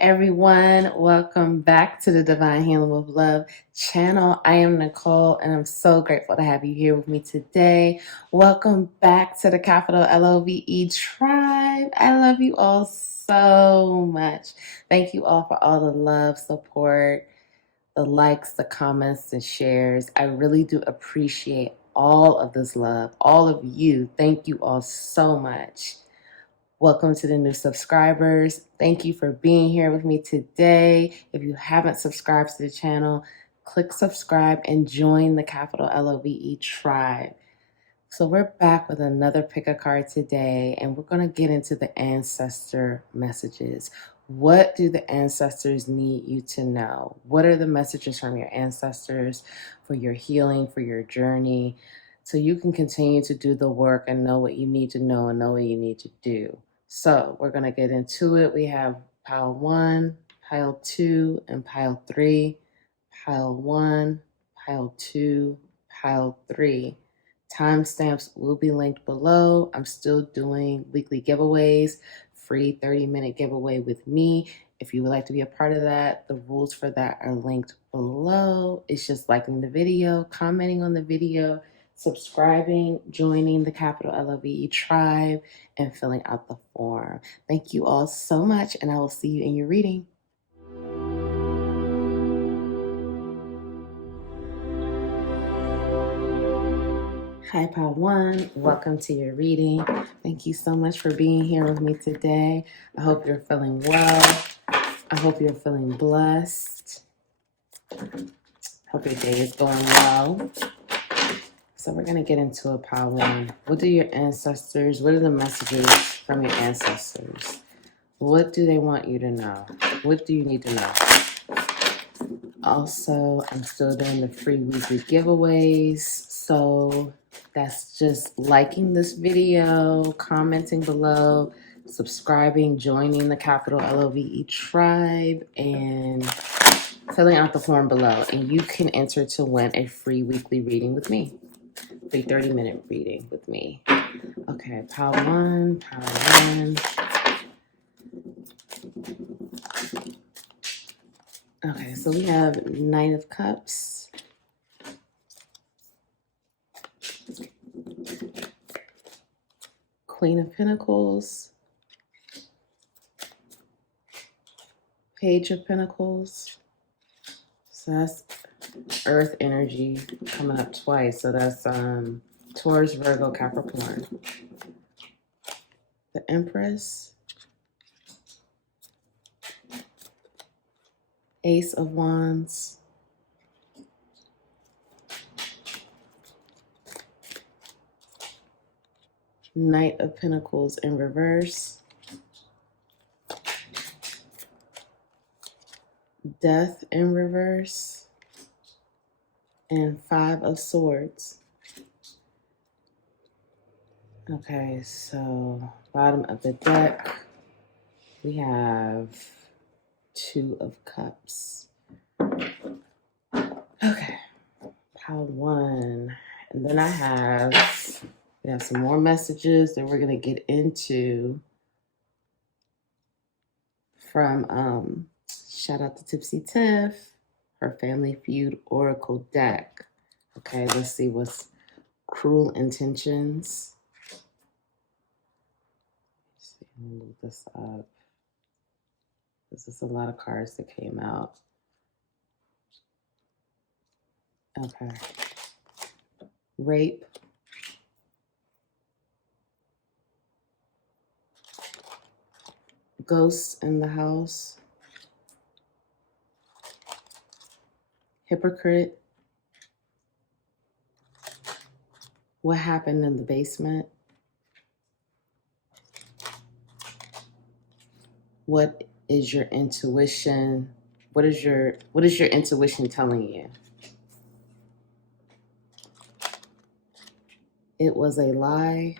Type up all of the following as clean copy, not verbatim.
everyone. Welcome back to the Divine Healing with Love channel. I am Nicole and I'm so grateful to have you here with me today. Welcome back to the capital LOVE tribe. I love you all so much. Thank you all for all the love, support, the likes, the comments, and shares. I really do appreciate all of this love, all of you. Thank you all so much. Welcome to the new subscribers. Thank you for being here with me today. If you haven't subscribed to the channel, click subscribe and join the capital LOVE tribe. So we're back with another pick a card today, and we're going to get into the ancestor messages. What do the ancestors need you to know? What are the messages from your ancestors for your healing, for your journey, so you can continue to do the work and know what you need to know and know what you need to do? So we're going to get into it. We have pile 1, pile 2, and pile 3. Pile 1, pile 2, pile 3. Timestamps will be linked below. I'm still doing weekly giveaways, free 30-minute giveaway with me. If you would like to be a part of that, the rules for that are linked below. It's just liking the video, commenting on the video, subscribing, joining the capital LOVE tribe, and filling out the form. Thank you all so much, and I will see you in your reading. Hi, pile 1. Welcome to your reading. Thank you so much for being here with me today. I hope you're feeling well. I hope you're feeling blessed. Hope your day is going well. So we're going to get into a pile 1. What do your ancestors, what are the messages from your ancestors? What do they want you to know? What do you need to know? Also, I'm still doing the free weekly giveaways. So that's just liking this video, commenting below, subscribing, joining the capital LOVE tribe, and filling out the form below. And you can enter to win a free weekly reading with me. Free 30-minute reading with me. Okay, pile 1, pile 1. Okay, so we have Knight of Cups, Queen of Pentacles, Page of Pentacles. So that's Earth energy coming up twice. So that's Taurus, Virgo, Capricorn. The Empress, Ace of Wands, Knight of Pentacles in reverse, Death in reverse, and 5 of Swords. Okay, so bottom of the deck, we have 2 of Cups. Okay, pile 1. And then we have some more messages that we're going to get into from, shout out to Tipsy Tiff, her Family Feud Oracle deck. Okay, let's see what's Cruel Intentions. Let's see, I'm going to look this up. This is a lot of cards that came out. Okay. Rape. Ghosts in the house. Hypocrite. What happened in the basement? What is your intuition? What is your intuition telling you? It was a lie.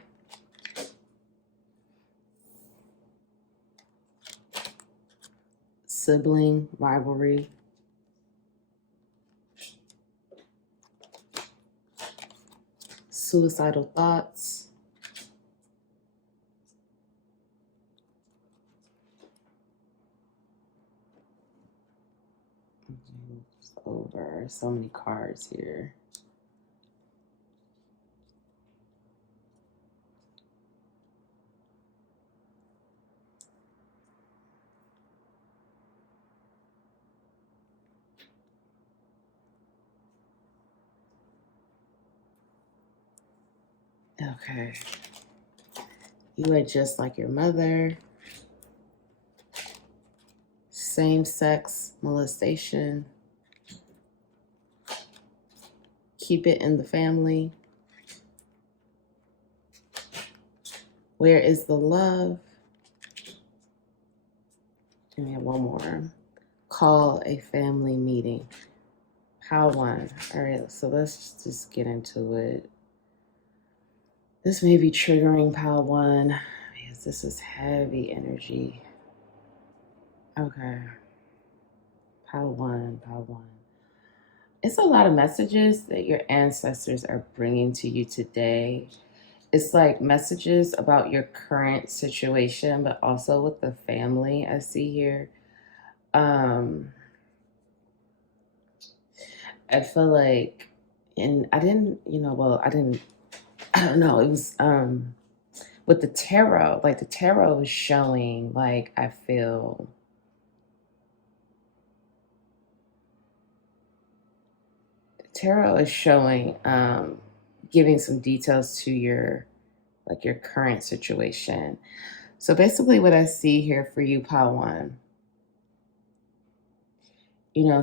Sibling rivalry. Suicidal thoughts. cards. So many cards here. Okay. You are just like your mother. Same-sex molestation. Keep it in the family. Where is the love? And we have one more. Call a family meeting. Pile one. All right, so let's just get into it. This may be triggering pile one because this is heavy energy. Okay. Pile one, pile one. It's a lot of messages that your ancestors are bringing to you today. It's like messages about your current situation, but also with the family I see here. I feel like, and I didn't, I don't know. It was with the tarot, like the tarot is showing, like, I feel the tarot is showing, giving some details to your current situation. So basically what I see here for you, Pawan,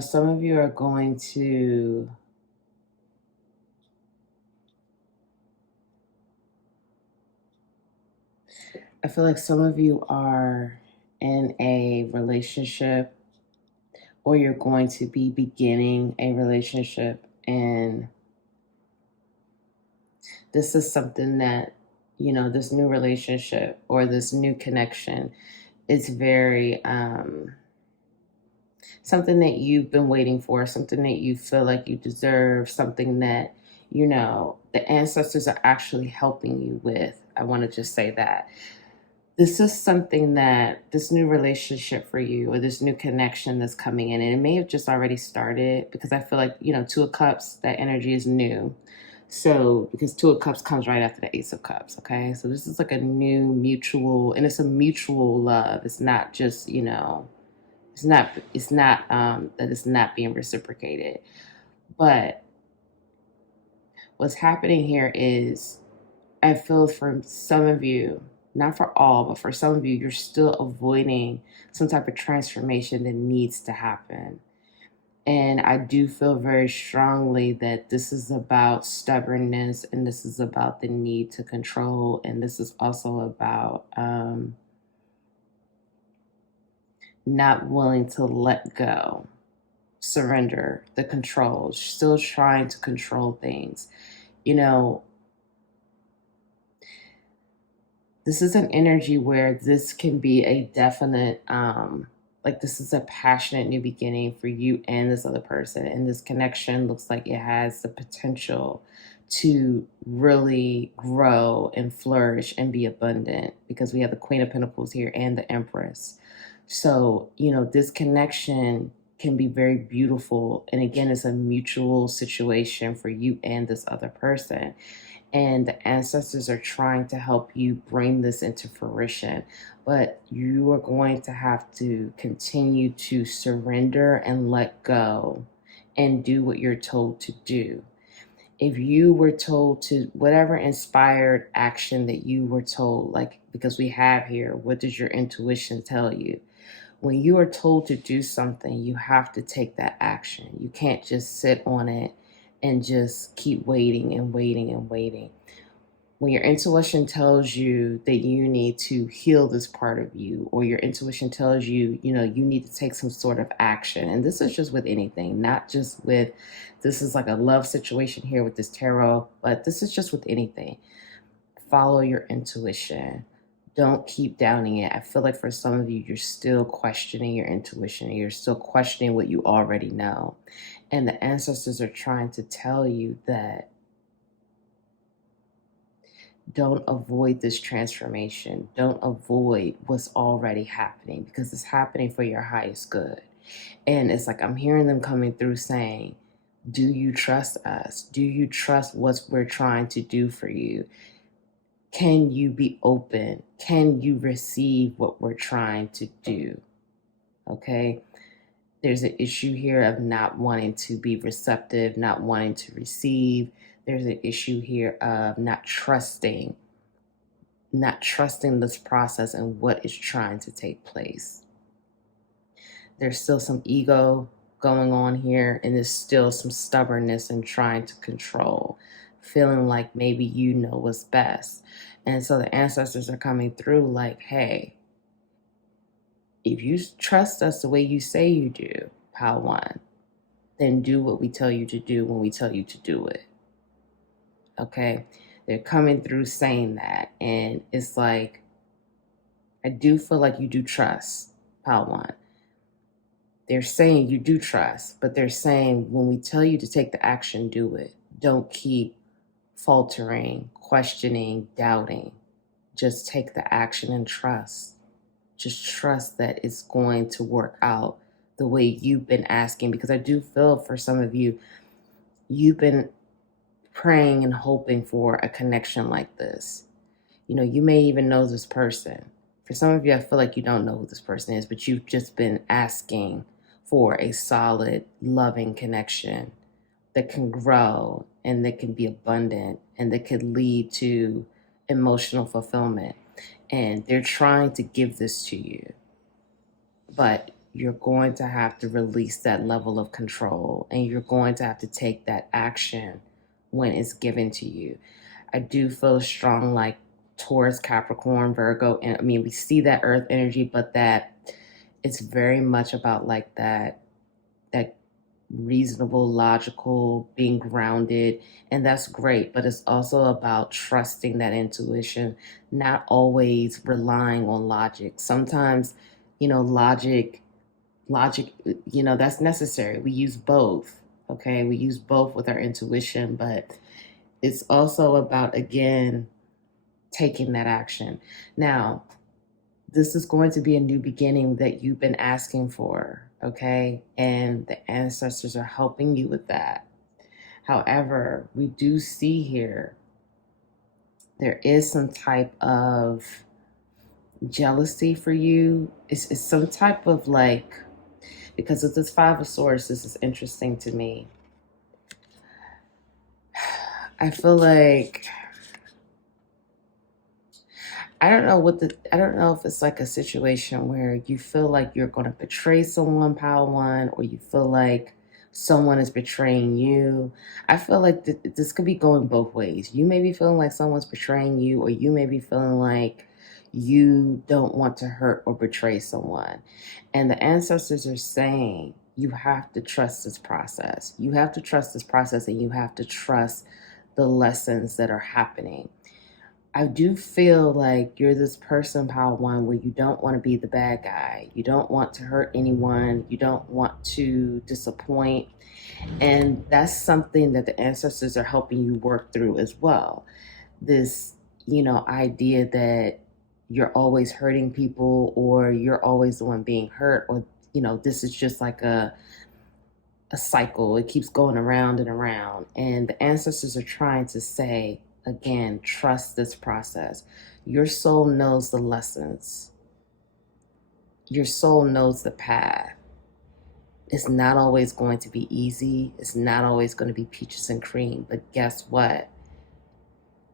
some of you are going to I feel like some of you are in a relationship, or you're going to be beginning a relationship, and this is something that, this new relationship or this new connection is very something that you've been waiting for, something that you feel like you deserve, something that, the ancestors are actually helping you with. I want to just say that. This is something that this new relationship for you, or this new connection that's coming in, and it may have just already started, because I feel like, Two of Cups, that energy is new. So, because Two of Cups comes right after the Ace of Cups, okay? So this is like a new mutual, and it's a mutual love. It's not just, that it's not being reciprocated. But what's happening here is, I feel for some of you, not for all, but for some of you, you're still avoiding some type of transformation that needs to happen. And I do feel very strongly that this is about stubbornness, and this is about the need to control, and this is also about not willing to let go, surrender the control, still trying to control things. This is an energy where this can be a definite, like, this is a passionate new beginning for you and this other person. And this connection looks like it has the potential to really grow and flourish and be abundant, because we have the Queen of Pentacles here and the Empress. So, this connection can be very beautiful. And again, it's a mutual situation for you and this other person. And the ancestors are trying to help you bring this into fruition. But you are going to have to continue to surrender and let go and do what you're told to do. If you were told to, whatever inspired action that you were told, like, because we have here, what does your intuition tell you? When you are told to do something, you have to take that action. You can't just sit on it and just keep waiting and waiting and waiting. When your intuition tells you that you need to heal this part of you, or your intuition tells you, you need to take some sort of action. And this is just with anything, not just with, this is like a love situation here with this tarot, but this is just with anything. Follow your intuition. Don't keep doubting it. I feel like for some of you, you're still questioning your intuition. You're still questioning what you already know. And the ancestors are trying to tell you that don't avoid this transformation. Don't avoid what's already happening, because it's happening for your highest good. And it's like I'm hearing them coming through saying, Do you trust us? Do you trust what we're trying to do for you? Can you be open? Can you receive what we're trying to do? Okay. There's an issue here of not wanting to be receptive, not wanting to receive. There's an issue here of not trusting this process and what is trying to take place. There's still some ego going on here, and there's still some stubbornness and trying to control, feeling like maybe you know what's best. And so the ancestors are coming through like, hey, if you trust us the way you say you do, Pal One, then do what we tell you to do when we tell you to do it. Okay? They're coming through saying that. And it's like, I do feel like you do trust, Pal One. They're saying you do trust, but they're saying when we tell you to take the action, do it. Don't keep faltering, questioning, doubting. Just take the action and trust. Just trust that it's going to work out the way you've been asking, because I do feel for some of you, you've been praying and hoping for a connection like this. You know, you may even know this person. For some of you, I feel like you don't know who this person is, but you've just been asking for a solid, loving connection that can grow and that can be abundant and that could lead to emotional fulfillment. And they're trying to give this to you, but you're going to have to release that level of control, and you're going to have to take that action when it's given to you. I do feel strong like Taurus, Capricorn, Virgo, and I mean, we see that earth energy, but that it's very much about like that reasonable, logical, being grounded, and that's great, but it's also about trusting that intuition, not always relying on logic. Sometimes, you know, logic, you know, that's necessary. We use both, okay? We use both with our intuition, but it's also about, again, taking that action. Now, this is going to be a new beginning that you've been asking for, okay? And the ancestors are helping you with that. However, we do see here there is some type of jealousy for you. It's some type of like, because of this Five of Swords, this is interesting to me. I feel like I don't know if it's like a situation where you feel like you're going to betray someone, Power One, or you feel like someone is betraying you. I feel like this could be going both ways. You may be feeling like someone's betraying you, or you may be feeling like you don't want to hurt or betray someone. And the ancestors are saying you have to trust this process. You have to trust this process, and you have to trust the lessons that are happening. I do feel like you're this person, Power One, where you don't want to be the bad guy. You don't want to hurt anyone. You don't want to disappoint. And that's something that the ancestors are helping you work through as well. This, you know, idea that you're always hurting people, or you're always the one being hurt, or, you know, this is just like a cycle. It keeps going around and around. And the ancestors are trying to say, again, trust this process. Your soul knows the lessons. Your soul knows the path. It's not always going to be easy. It's not always going to be peaches and cream. But guess what?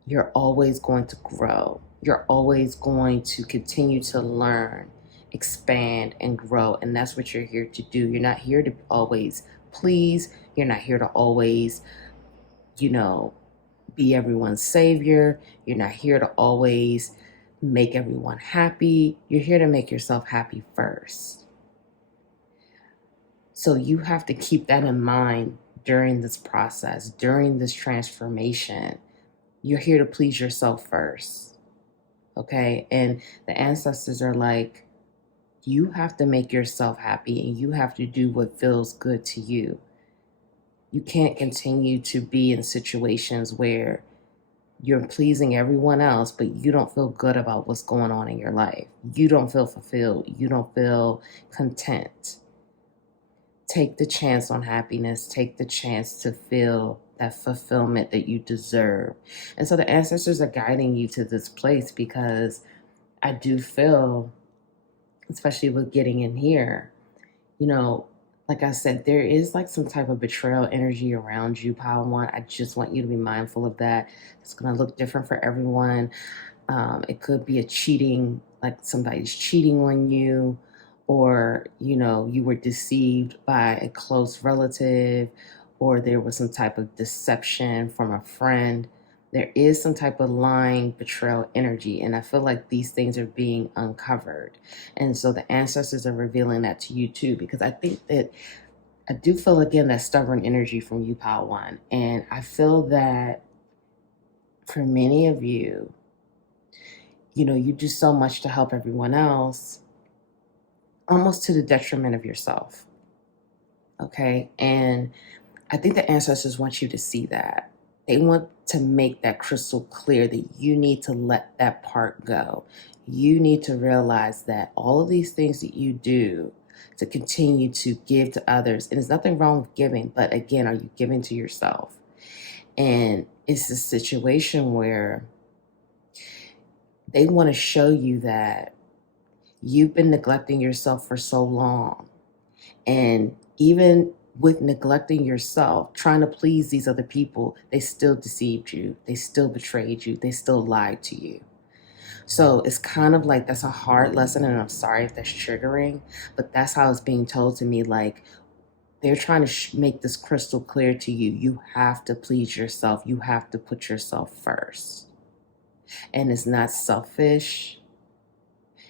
You're always going to grow. You're always going to continue to learn, expand, and grow. And that's what you're here to do. You're not here to always please. You're not here to always, you know, be everyone's savior. You're not here to always make everyone happy. You're here to make yourself happy first. So you have to keep that in mind during this process, during this transformation. You're here to please yourself first. Okay? And the ancestors are like, you have to make yourself happy, and you have to do what feels good to you. You can't continue to be in situations where you're pleasing everyone else, but you don't feel good about what's going on in your life. You don't feel fulfilled. You don't feel content. take the chance on happiness, take the chance to feel that fulfillment that you deserve. And so the ancestors are guiding you to this place because I do feel, especially with getting in here, you know, like I said, there is like some type of betrayal energy around you, Power One. I just want you to be mindful of that. It's going to look different for everyone. It could be a cheating, like somebody's cheating on you, or, you were deceived by a close relative, or there was some type of deception from a friend. There is some type of lying, betrayal energy, and I feel like these things are being uncovered. And so the ancestors are revealing that to you too, because I think that I do feel again that stubborn energy from you, Power One. And I feel that for many of you, you do so much to help everyone else, almost to the detriment of yourself. Okay. And I think the ancestors want you to see that. They want to make that crystal clear that you need to let that part go. You need to realize that all of these things that you do to continue to give to others, and there's nothing wrong with giving, but again, are you giving to yourself? And it's a situation where they want to show you that you've been neglecting yourself for so long. And even with neglecting yourself, trying to please these other people, they still deceived you. They still betrayed you. They still lied to you. So it's kind of like that's a hard lesson, and I'm sorry if that's triggering, but that's how it's being told to me. Like, they're trying to make this crystal clear to you. You have to please yourself. You have to put yourself first. And it's not selfish,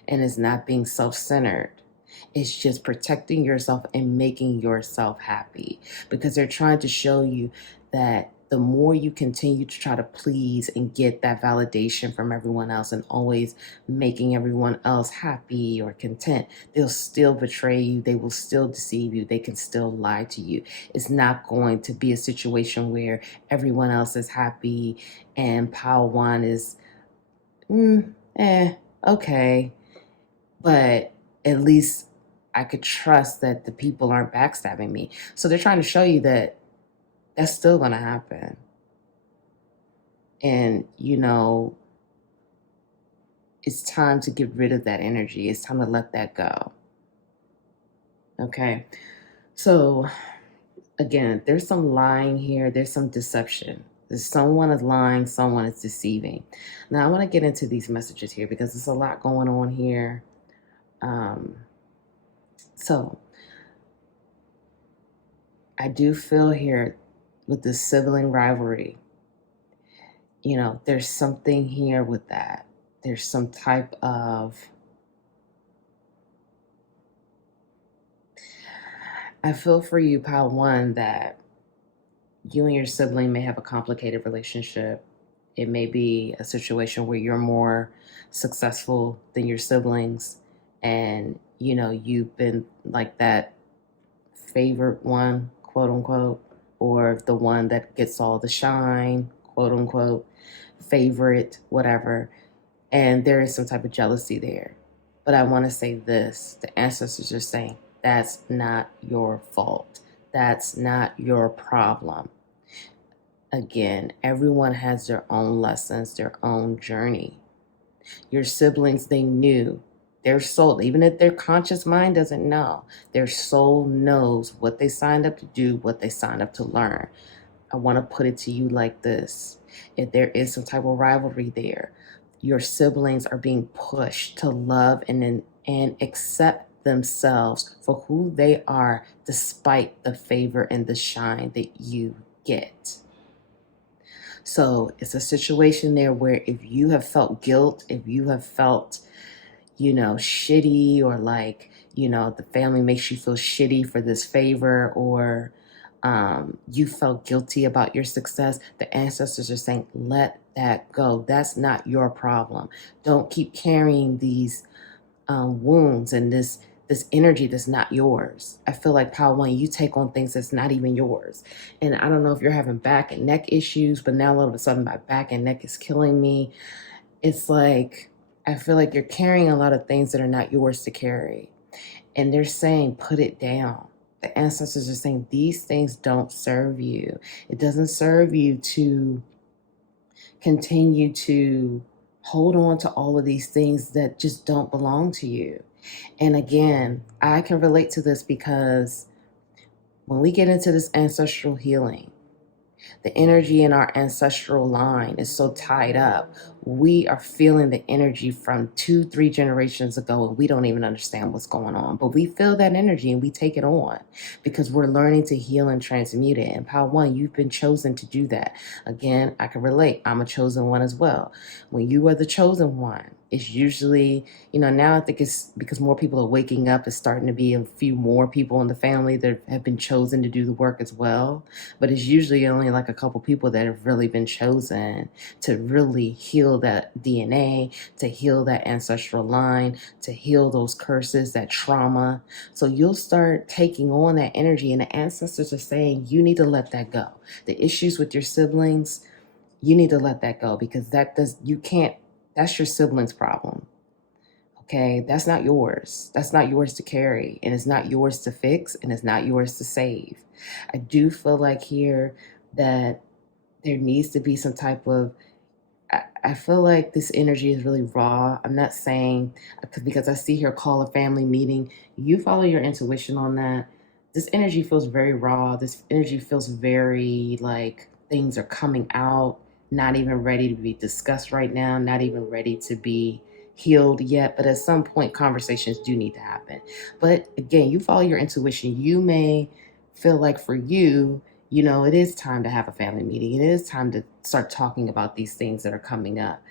and it's not being self-centered. It's just protecting yourself and making yourself happy, because they're trying to show you that the more you continue to try to please and get that validation from everyone else and always making everyone else happy or content, they'll still betray you. They will still deceive you. They can still lie to you. It's not going to be a situation where everyone else is happy and Power One is, okay. But at least I could trust that the people aren't backstabbing me. So they're trying to show you that that's still going to happen. And, it's time to get rid of that energy. It's time to let that go. Okay. So again, there's some lying here. There's some deception. There's someone is lying, someone is deceiving. Now I want to get into these messages here because there's a lot going on here. So I do feel here with the sibling rivalry, there's something here with that. There's some type of, I feel for you, Power One, that you and your sibling may have a complicated relationship. It may be a situation where you're more successful than your siblings, and you've been like that favorite one, quote unquote, or the one that gets all the shine, quote unquote, favorite, whatever. And there is some type of jealousy there. But I want to say this, the ancestors are saying that's not your fault. That's not your problem. Again, everyone has their own lessons, their own journey. Your siblings, they knew. Their soul, even if their conscious mind doesn't know, their soul knows what they signed up to do, what they signed up to learn. I want to put it to you like this. If there is some type of rivalry there, your siblings are being pushed to love and accept themselves for who they are, despite the favor and the shine that you get. So it's a situation there where if you have felt guilt, if you have felt shitty, or like, the family makes you feel shitty for this favor, or you felt guilty about your success, the ancestors are saying, let that go. That's not your problem. Don't keep carrying these wounds and this energy that's not yours. I feel like, Power One, you take on things that's not even yours. And I don't know if you're having back and neck issues, but now all of a sudden my back and neck is killing me. It's like, I feel like you're carrying a lot of things that are not yours to carry. And they're saying, put it down. The ancestors are saying these things don't serve you. It doesn't serve you to continue to hold on to all of these things that just don't belong to you. And again, I can relate to this because when we get into this ancestral healing, the energy in our ancestral line is so tied up. We are feeling the energy from 2, 3 generations ago, and we don't even understand what's going on. But we feel that energy and we take it on because we're learning to heal and transmute it. And Power One, you've been chosen to do that. Again, I can relate. I'm a chosen one as well. When you are the chosen one, it's usually, now I think it's because more people are waking up. It's starting to be a few more people in the family that have been chosen to do the work as well. But it's usually only like a couple people that have really been chosen to really heal that DNA, to heal that ancestral line, to heal those curses, that trauma. So you'll start taking on that energy, and the ancestors are saying you need to let that go. The issues with your siblings, you need to let that go because that's your sibling's problem. Okay, that's not yours. That's not yours to carry, and it's not yours to fix, and it's not yours to save. I do feel like here that there needs to be some type of, I feel like this energy is really raw. I'm not saying, because I see here call a family meeting. You follow your intuition on that. This energy feels very raw. This energy feels very like things are coming out, not even ready to be discussed right now, not even ready to be healed yet. But at some point, conversations do need to happen. But again, you follow your intuition. You may feel like for you, it is time to have a family meeting. It is time to start talking about these things that are coming up.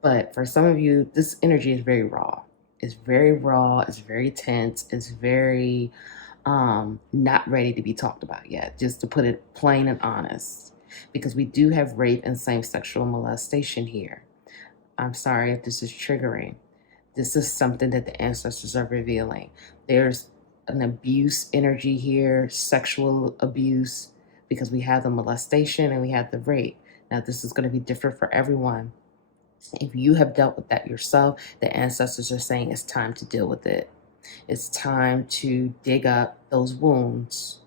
But for some of you, this energy is very raw. It's very raw. It's very tense. It's very not ready to be talked about yet, just to put it plain and honest. Because we do have rape and same sexual molestation here. I'm sorry if this is triggering. This is something that the ancestors are revealing. There's an abuse energy here, sexual abuse, because we have the molestation and we have the rape. Now, this is going to be different for everyone. If you have dealt with that yourself, the ancestors are saying it's time to deal with it. It's time to dig up those wounds.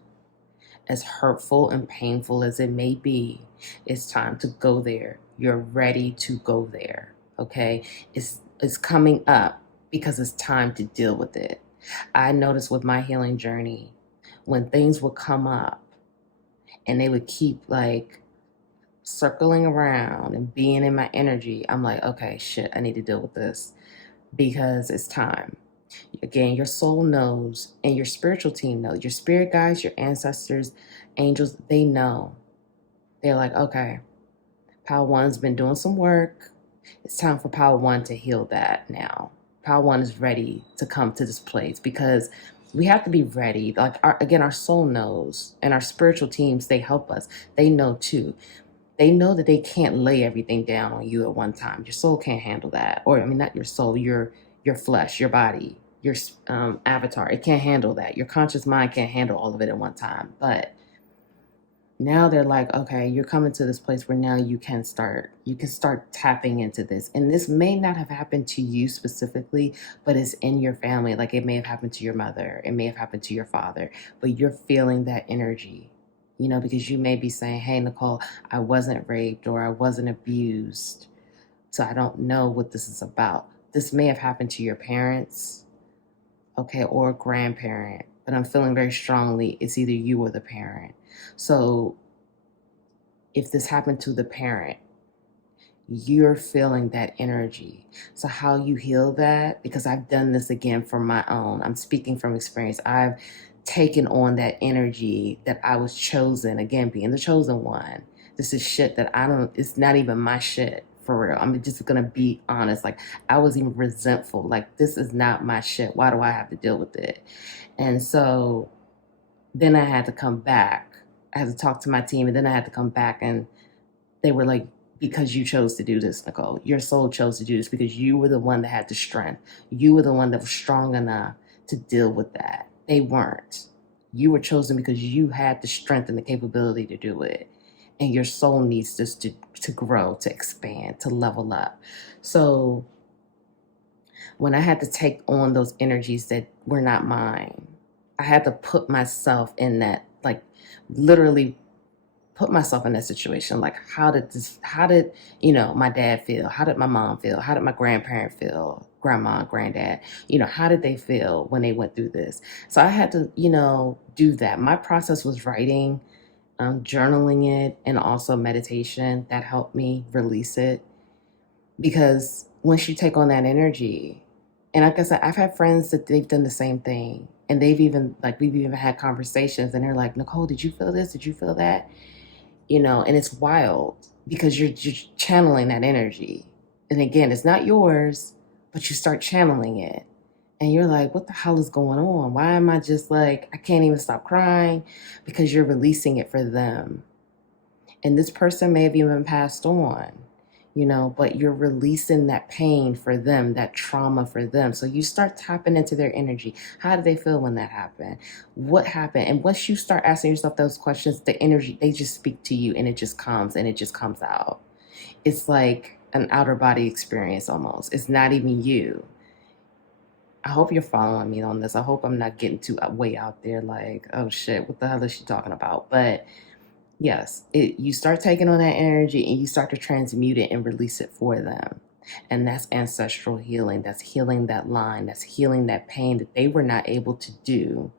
As hurtful and painful as it may be, it's time to go there. You're ready to go there, okay? It's coming up because it's time to deal with it. I noticed with my healing journey, when things would come up and they would keep like circling around and being in my energy, I'm like, okay, shit, I need to deal with this because it's time. Again, your soul knows and your spiritual team knows. Your spirit guides, your ancestors, angels, they know. They're like, okay, Power One's been doing some work. It's time for Power One to heal that now. Power One is ready to come to this place because we have to be ready. Like, our soul knows, and our spiritual teams, they help us. They know too. They know that they can't lay everything down on you at one time. Your soul can't handle that. Or, I mean, not your soul, your flesh, your body, your avatar. It can't handle that. Your conscious mind can't handle all of it at one time. But now they're like, okay, you're coming to this place where now you can start tapping into this. And this may not have happened to you specifically, but it's in your family. Like it may have happened to your mother. It may have happened to your father, but you're feeling that energy, because you may be saying, hey, Nicole, I wasn't raped or I wasn't abused. So I don't know what this is about. This may have happened to your parents, okay, or a grandparent, but I'm feeling very strongly it's either you or the parent. So if this happened to the parent, you're feeling that energy. So how you heal that, because I've done this again for my own, I'm speaking from experience. I've taken on that energy that I was chosen, again, being the chosen one. This is shit that it's not even my shit. For real. I'm just going to be honest. Like, I was even resentful. Like, this is not my shit. Why do I have to deal with it? And so then I had to come back. I had to talk to my team, and then I had to come back, and they were like, because you chose to do this, Nicole. Your soul chose to do this because you were the one that had the strength. You were the one that was strong enough to deal with that. They weren't. You were chosen because you had the strength and the capability to do it. And your soul needs this to grow, to expand, to level up. So when I had to take on those energies that were not mine, I had to put myself in that, like literally put myself in that situation. Like, how did, my dad feel? How did my mom feel? How did my grandparent feel? Grandma, granddad, how did they feel when they went through this? So I had to, do that. My process was writing, journaling it, and also meditation that helped me release it. Because once you take on that energy, and like I said, I've had friends that they've done the same thing. And we've even had conversations and they're like, Nicole, did you feel this? Did you feel that? And it's wild because you're channeling that energy. And again, it's not yours, but you start channeling it. And you're like, what the hell is going on? Why am I just like, I can't even stop crying? Because you're releasing it for them. And this person may have even passed on, but you're releasing that pain for them, that trauma for them. So you start tapping into their energy. How do they feel when that happened? What happened? And once you start asking yourself those questions, the energy, they just speak to you and it just comes out. It's like an outer body experience almost. It's not even you. I hope you're following me on this. I hope I'm not getting too way out there like, oh shit, what the hell is she talking about? But yes, you start taking on that energy and you start to transmute it and release it for them. And that's ancestral healing. That's healing that line. That's healing that pain that they were not able to do,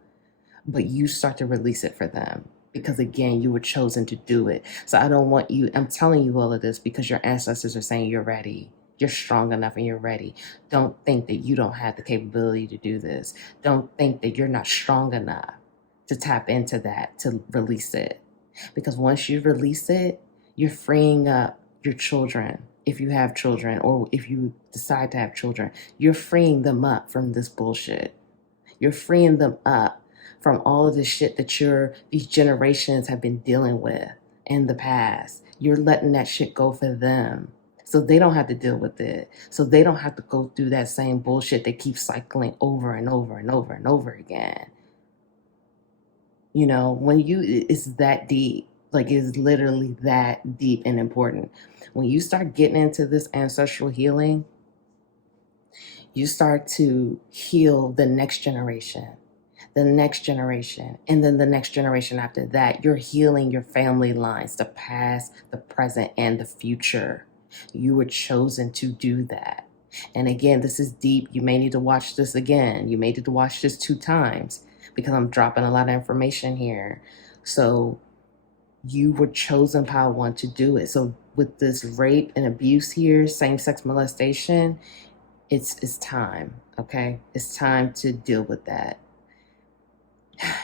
but you start to release it for them. Because again, you were chosen to do it. So I'm telling you all of this because your ancestors are saying you're ready. You're strong enough and you're ready. Don't think that you don't have the capability to do this. Don't think that you're not strong enough to tap into that, to release it. Because once you release it, you're freeing up your children. If you have children or if you decide to have children, you're freeing them up from this bullshit. You're freeing them up from all of the shit that these generations have been dealing with in the past. You're letting that shit go for them. So they don't have to deal with it. So they don't have to go through that same bullshit that keeps cycling over and over and over and over again. It's that deep. Like, it's literally that deep and important. When you start getting into this ancestral healing, you start to heal the next generation, and then the next generation after that. You're healing your family lines, the past, the present, and the future. You were chosen to do that. And again, this is deep. You may need to watch this again. You may need to watch this 2 times because I'm dropping a lot of information here. So you were chosen, Power One, to do it. So with this rape and abuse here, same-sex molestation, it's time, okay? It's time to deal with that.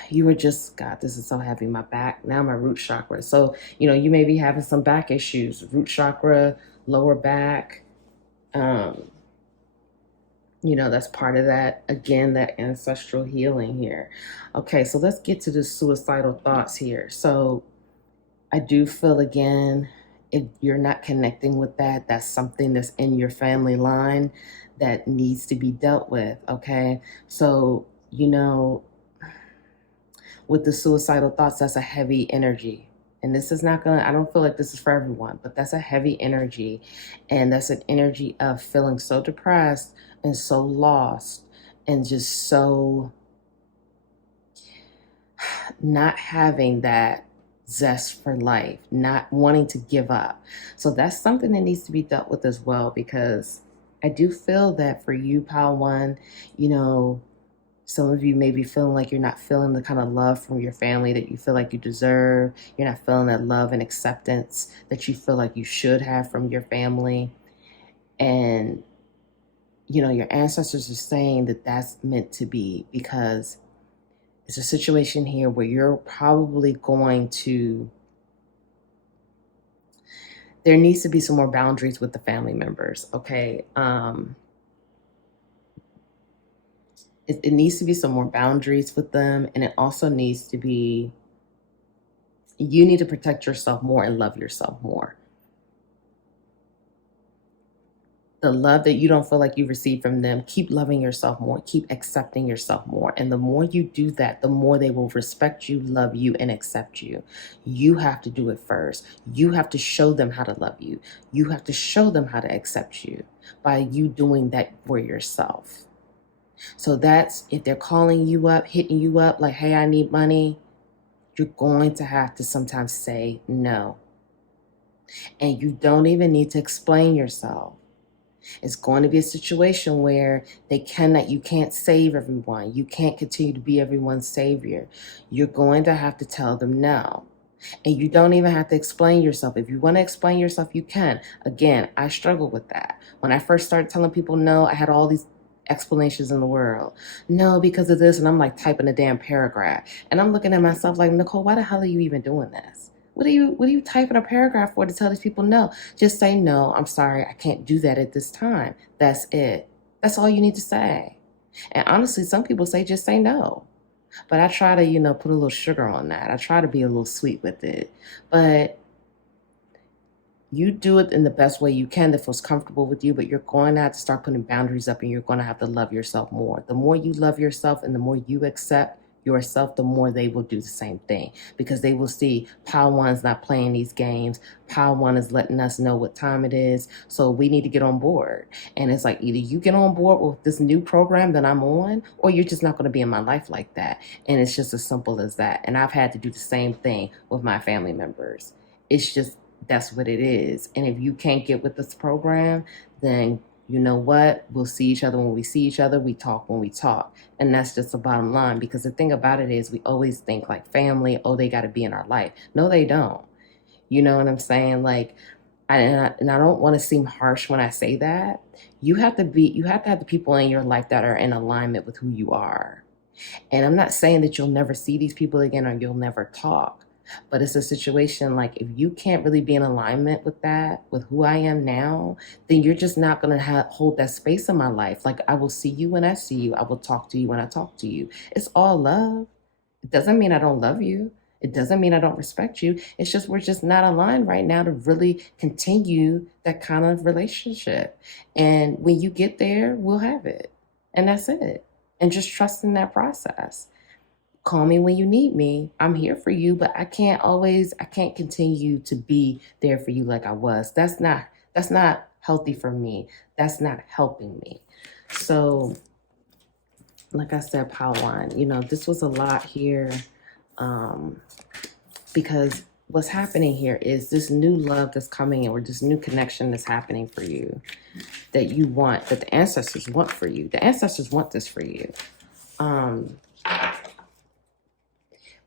You were just, God, this is so heavy. My back, now my root chakra. So, you may be having some back issues, root chakra, lower back. That's part of that, again, that ancestral healing here. Okay, so let's get to the suicidal thoughts here. So I do feel, again, if you're not connecting with that, that's something that's in your family line that needs to be dealt with, okay? So, with the suicidal thoughts, that's a heavy energy. And this is not I don't feel like this is for everyone, but that's a heavy energy. And that's an energy of feeling so depressed and so lost and just so not having that zest for life, not wanting to give up. So that's something that needs to be dealt with as well, because I do feel that for you, Power One, some of you may be feeling like you're not feeling the kind of love from your family that you feel like you deserve. You're not feeling that love and acceptance that you feel like you should have from your family. And, your ancestors are saying that that's meant to be, because it's a situation here where you're probably going to, there needs to be some more boundaries with the family members, okay? It needs to be some more boundaries with them. And it also needs to be, you need to protect yourself more and love yourself more. The love that you don't feel like you receive from them, keep loving yourself more, keep accepting yourself more. And the more you do that, the more they will respect you, love you, and accept you. You have to do it first. You have to show them how to love you. You have to show them how to accept you by you doing that for yourself. So that's, if they're calling you up, hitting you up like, hey, I need money, you're going to have to sometimes say no. And you don't even need to explain yourself. It's going to be a situation where you can't save everyone. You can't continue to be everyone's savior. You're going to have to tell them no. And you don't even have to explain yourself. If you want to explain yourself, you can. Again, I struggle with that. When I first started telling people no, I had all these explanations in the world. No, because of this. And I'm like typing a damn paragraph. And I'm looking at myself like, Nicole, why the hell are you even doing this? What are you typing a paragraph for to tell these people no? Just say no, I'm sorry, I can't do that at this time. That's it. That's all you need to say. And honestly, some people say just say no. But I try to, put a little sugar on that. I try to be a little sweet with it. But you do it in the best way you can that feels comfortable with you, but you're going to have to start putting boundaries up, and you're going to have to love yourself more. The more you love yourself and the more you accept yourself, the more they will do the same thing, because they will see Pile One's not playing these games. Pile One is letting us know what time it is. So we need to get on board. And it's like, either you get on board with this new program that I'm on, or you're just not going to be in my life like that. And it's just as simple as that. And I've had to do the same thing with my family members. It's just, that's what it is. And if you can't get with this program, then you know what? We'll see each other when we see each other. We talk when we talk. And that's just the bottom line. Because the thing about it is, we always think like family, oh, they got to be in our life. No, they don't. You know what I'm saying? Like, and I don't want to seem harsh when I say that. You have to have the people in your life that are in alignment with who you are. And I'm not saying that you'll never see these people again or you'll never talk. But it's a situation like, if you can't really be in alignment with that, with who I am now, then you're just not going to hold that space in my life. Like, I will see you when I see you. I will talk to you when I talk to you. It's all love. It doesn't mean I don't love you. It doesn't mean I don't respect you. It's just, we're just not aligned right now to really continue that kind of relationship. And when you get there, we'll have it. And that's it. And just trust in that process. Call me when you need me. I'm here for you, but I can't continue to be there for you like I was. That's not healthy for me. That's not helping me. So, like I said, Pawan, this was a lot here, because what's happening here is this new love that's coming in, or this new connection that's happening for you, that you want, that the ancestors want for you. The ancestors want this for you.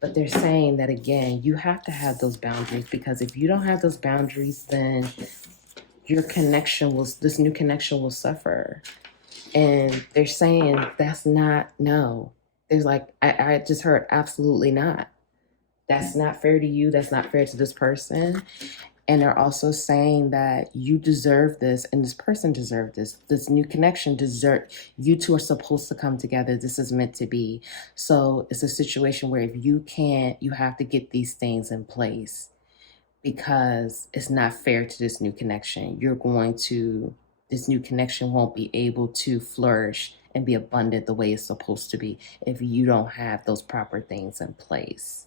But they're saying that, again, you have to have those boundaries, because if you don't have those boundaries, then this new connection will suffer. And they're saying that's not, no. There's like, I just heard absolutely not. That's not fair to you. That's not fair to this person. And they're also saying that you deserve this, and this person deserves this. This new connection deserves, you two are supposed to come together. This is meant to be. So it's a situation where if you can't, you have to get these things in place, because it's not fair to this new connection. This new connection won't be able to flourish and be abundant the way it's supposed to be if you don't have those proper things in place.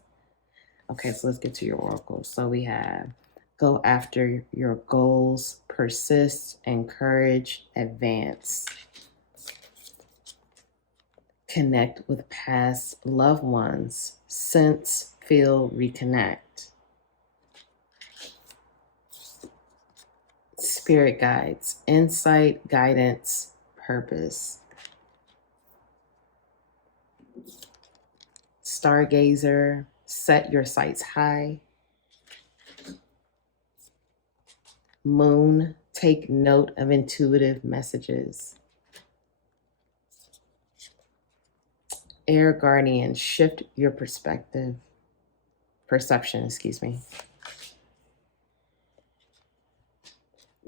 Okay, so let's get to your oracle. So we have: go after your goals, persist, encourage, advance. Connect with past loved ones, sense, feel, reconnect. Spirit guides, insight, guidance, purpose. Stargazer, set your sights high. Moon, take note of intuitive messages. Air guardian, shift your perception,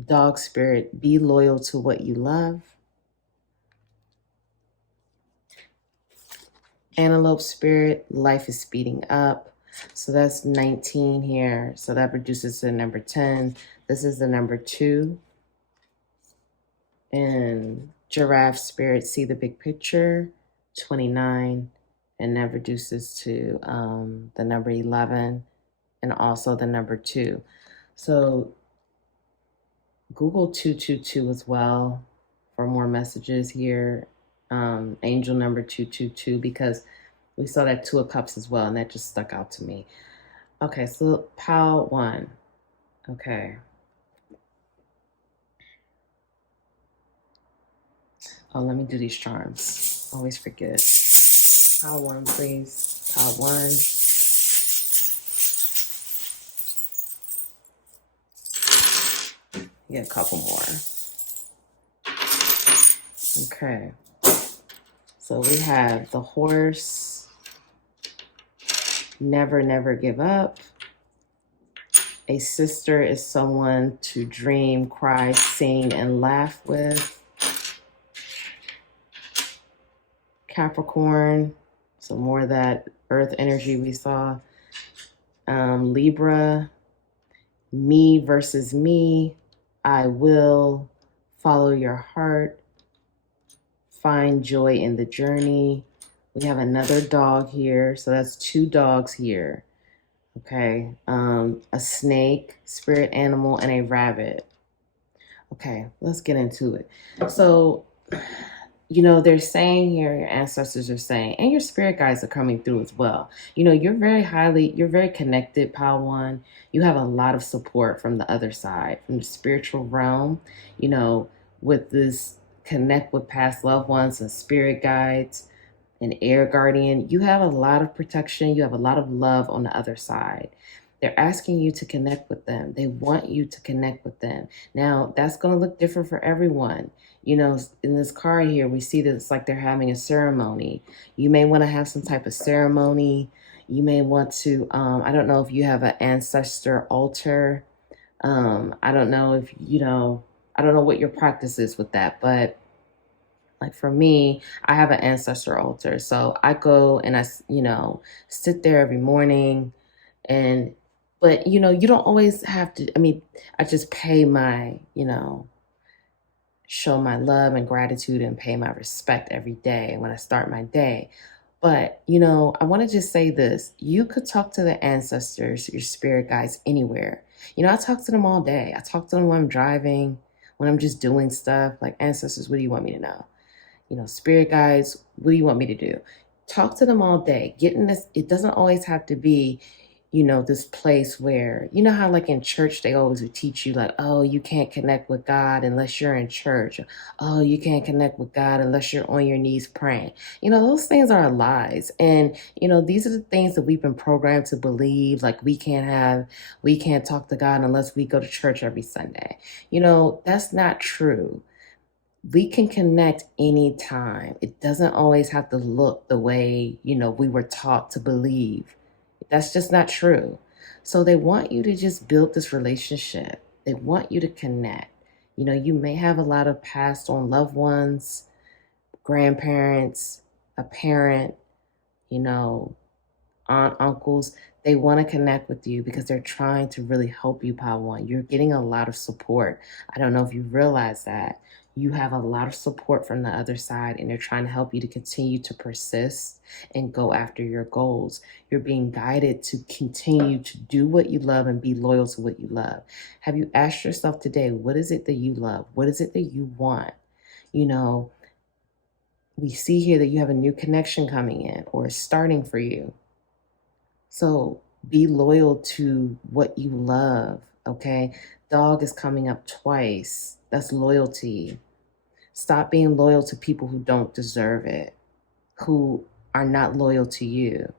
Dog spirit, be loyal to what you love. Antelope spirit, life is speeding up. So that's 19 here. So that reduces to number 10. This is the number 2. And giraffe spirit, see the big picture, 29. And that reduces to the number 11 and also the number 2. So Google 222 as well for more messages here. angel number 222, because we saw that Two of Cups as well, and that just stuck out to me. Okay, so pile 1. Okay. Oh, let me do these charms. Always forget. Pile 1, please. Pile 1. Get a couple more. Okay. So we have the Horse, never, never give up. A sister is someone to dream, cry, sing, and laugh with. Capricorn, so more of that earth energy we saw. Libra, me versus me. I will follow your heart. Find joy in the journey. We have another dog here, so that's 2 dogs here. Okay, a snake, spirit animal, and a rabbit. Okay, let's get into it. So, they're saying here, your ancestors are saying, and your spirit guides are coming through as well. You're very connected, pile 1. You have a lot of support from the other side, from the spiritual realm, with this connect with past loved ones and spirit guides. An air guardian, you have a lot of protection, you have a lot of love on the other side. They're asking you to connect with them. They want you to connect with them. Now, that's going to look different for everyone. In this card here, we see that it's like they're having a ceremony. You may want to have some type of ceremony. You may want to, I don't know if you have an ancestor altar. I don't know if, I don't know what your practice is with that, but like for me, I have an ancestor altar. So I go and I, sit there every morning but you don't always have to, I just pay my, show my love and gratitude and pay my respect every day when I start my day. But, I want to just say this. You could talk to the ancestors, your spirit guides anywhere. I talk to them all day. I talk to them when I'm driving, when I'm just doing stuff like ancestors, what do you want me to know? Spirit guides, what do you want me to do? Talk to them all day. Get in this, it doesn't always have to be, this place where, how like in church, they always would teach you like, oh, you can't connect with God unless you're in church. Oh, you can't connect with God unless you're on your knees praying. Those things are lies. And, these are the things that we've been programmed to believe, like we can't talk to God unless we go to church every Sunday. That's not true. We can connect anytime. It doesn't always have to look the way, we were taught to believe. That's just not true. So they want you to just build this relationship. They want you to connect. You may have a lot of passed on loved ones, grandparents, a parent, aunt, uncles. They want to connect with you because they're trying to really help you, pile 1. You're getting a lot of support. I don't know if you realize that. You have a lot of support from the other side, and they're trying to help you to continue to persist and go after your goals. You're being guided to continue to do what you love and be loyal to what you love. Have you asked yourself today, what is it that you love? What is it that you want? We see here that you have a new connection coming in or starting for you. So be loyal to what you love, okay? Dog is coming up twice. That's loyalty. Stop being loyal to people who don't deserve it, who are not loyal to you.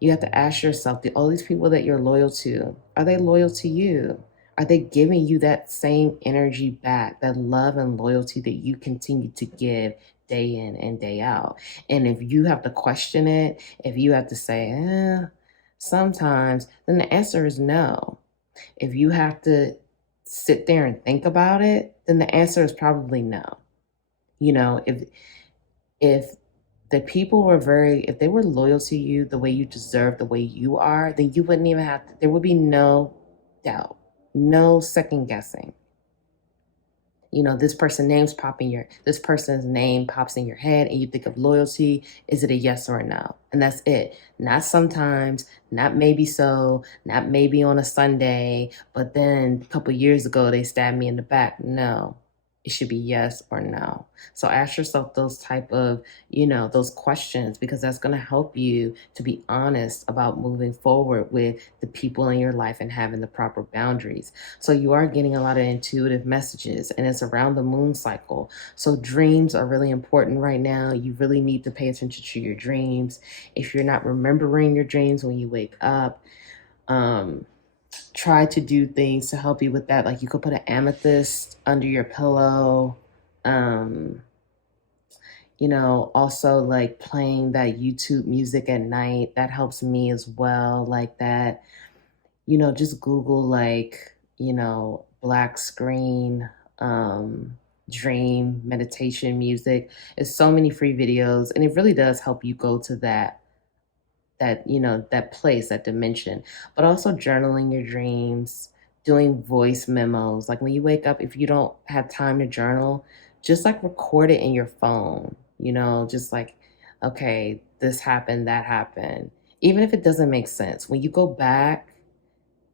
You have to ask yourself, all these people that you're loyal to, are they loyal to you? Are they giving you that same energy back, that love and loyalty that you continue to give day in and day out? And if you have to question it, if you have to say, sometimes, then the answer is no. If you have to sit there and think about it, then the answer is probably no. If the people were if they were loyal to you the way you deserve, the way you are, then you wouldn't even have to, there would be no doubt, no second guessing. This person's name pops in your head and you think of loyalty. Is it a yes or a no? And that's it. Not sometimes, not maybe so, not maybe on a Sunday, but then a couple years ago they stabbed me in the back. No, It should be yes or no. So ask yourself those type of, those questions, because that's going to help you to be honest about moving forward with the people in your life and having the proper boundaries. So you are getting a lot of intuitive messages, and it's around the moon cycle. So dreams are really important right now. You really need to pay attention to your dreams. If you're not remembering your dreams when you wake up, try to do things to help you with that. Like you could put an amethyst under your pillow. Um, also like playing that YouTube music at night, that helps me as well. Like that, just Google like, black screen, dream meditation music. There's so many free videos, and it really does help you go to that place, that dimension. But also journaling your dreams, doing voice memos. Like when you wake up, if you don't have time to journal, just like record it in your phone, just like, okay, this happened, that happened. Even if it doesn't make sense, when you go back,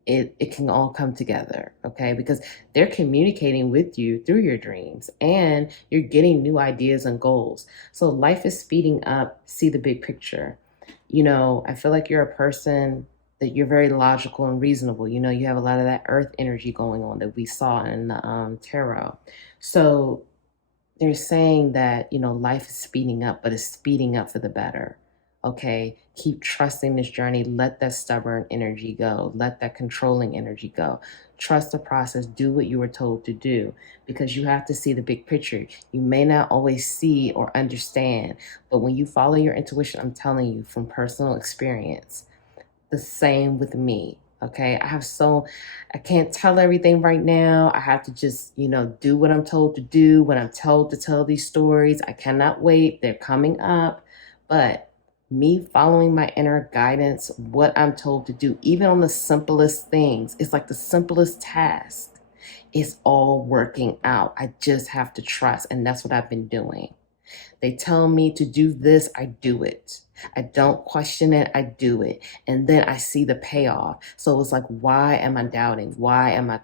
it can all come together, okay? Because they're communicating with you through your dreams, and you're getting new ideas and goals. So life is speeding up. See the big picture. I feel like you're a person that you're very logical and reasonable. You have a lot of that earth energy going on that we saw in the tarot. So they're saying that, life is speeding up, but it's speeding up for the better. Okay, keep trusting this journey. Let that stubborn energy go. Let that controlling energy go. Trust the process. Do what you were told to do, because you have to see the big picture. You may not always see or understand, but when you follow your intuition, I'm telling you from personal experience, the same with me. Okay, I can't tell everything right now. I have to just, do what I'm told to do when I'm told to tell these stories. I cannot wait. They're coming up. But me following my inner guidance, what I'm told to do, even on the simplest things, it's like the simplest task, it's all working out. I just have to trust. And that's what I've been doing. They tell me to do this, I do it. I don't question it, I do it. And then I see the payoff. So it's like, why am I doubting? Why am I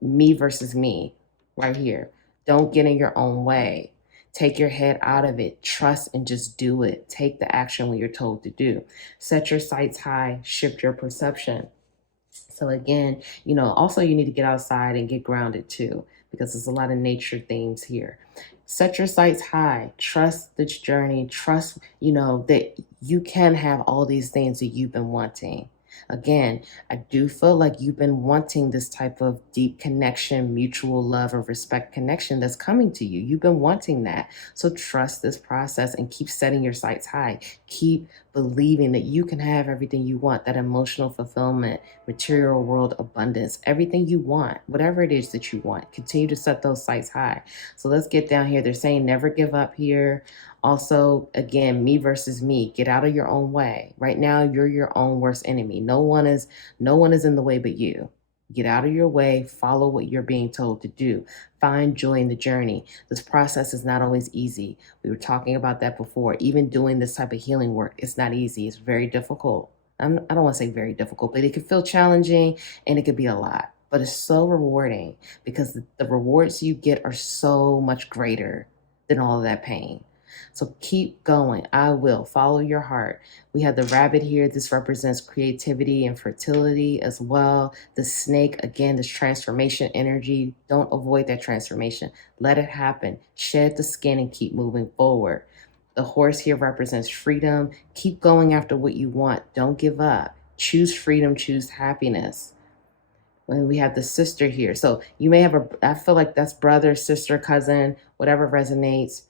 me versus me right here? Don't get in your own way. Take your head out of it. Trust and just do it. Take the action when you're told to do. Set your sights high, shift your perception. So again, also you need to get outside and get grounded too, because there's a lot of nature themes here. Set your sights high. Trust this journey. Trust, that you can have all these things that you've been wanting. Again, I do feel like you've been wanting this type of deep connection, mutual love or respect connection that's coming to you. You've been wanting that. So trust this process and keep setting your sights high. Keep believing that you can have everything you want, that emotional fulfillment, material world abundance, everything you want, whatever it is that you want. Continue to set those sights high. So let's get down here. They're saying never give up here. Also, again, me versus me. Get out of your own way. Right now, you're your own worst enemy. No one is in the way but you. Get out of your way. Follow what you're being told to do. Find joy in the journey. This process is not always easy. We were talking about that before. Even doing this type of healing work, it's not easy. It's very difficult. I don't want to say very difficult, but it can feel challenging and it could be a lot. But it's so rewarding, because the rewards you get are so much greater than all of that pain. So keep going. I will follow your heart. We have the rabbit here. This represents creativity and fertility as well. The snake, again, this transformation energy. Don't avoid that transformation. Let it happen. Shed the skin and keep moving forward. The horse here represents freedom. Keep going after what you want. Don't give up. Choose freedom. Choose happiness. When we have the sister here. So you may have I feel like that's brother, sister, cousin, whatever resonates.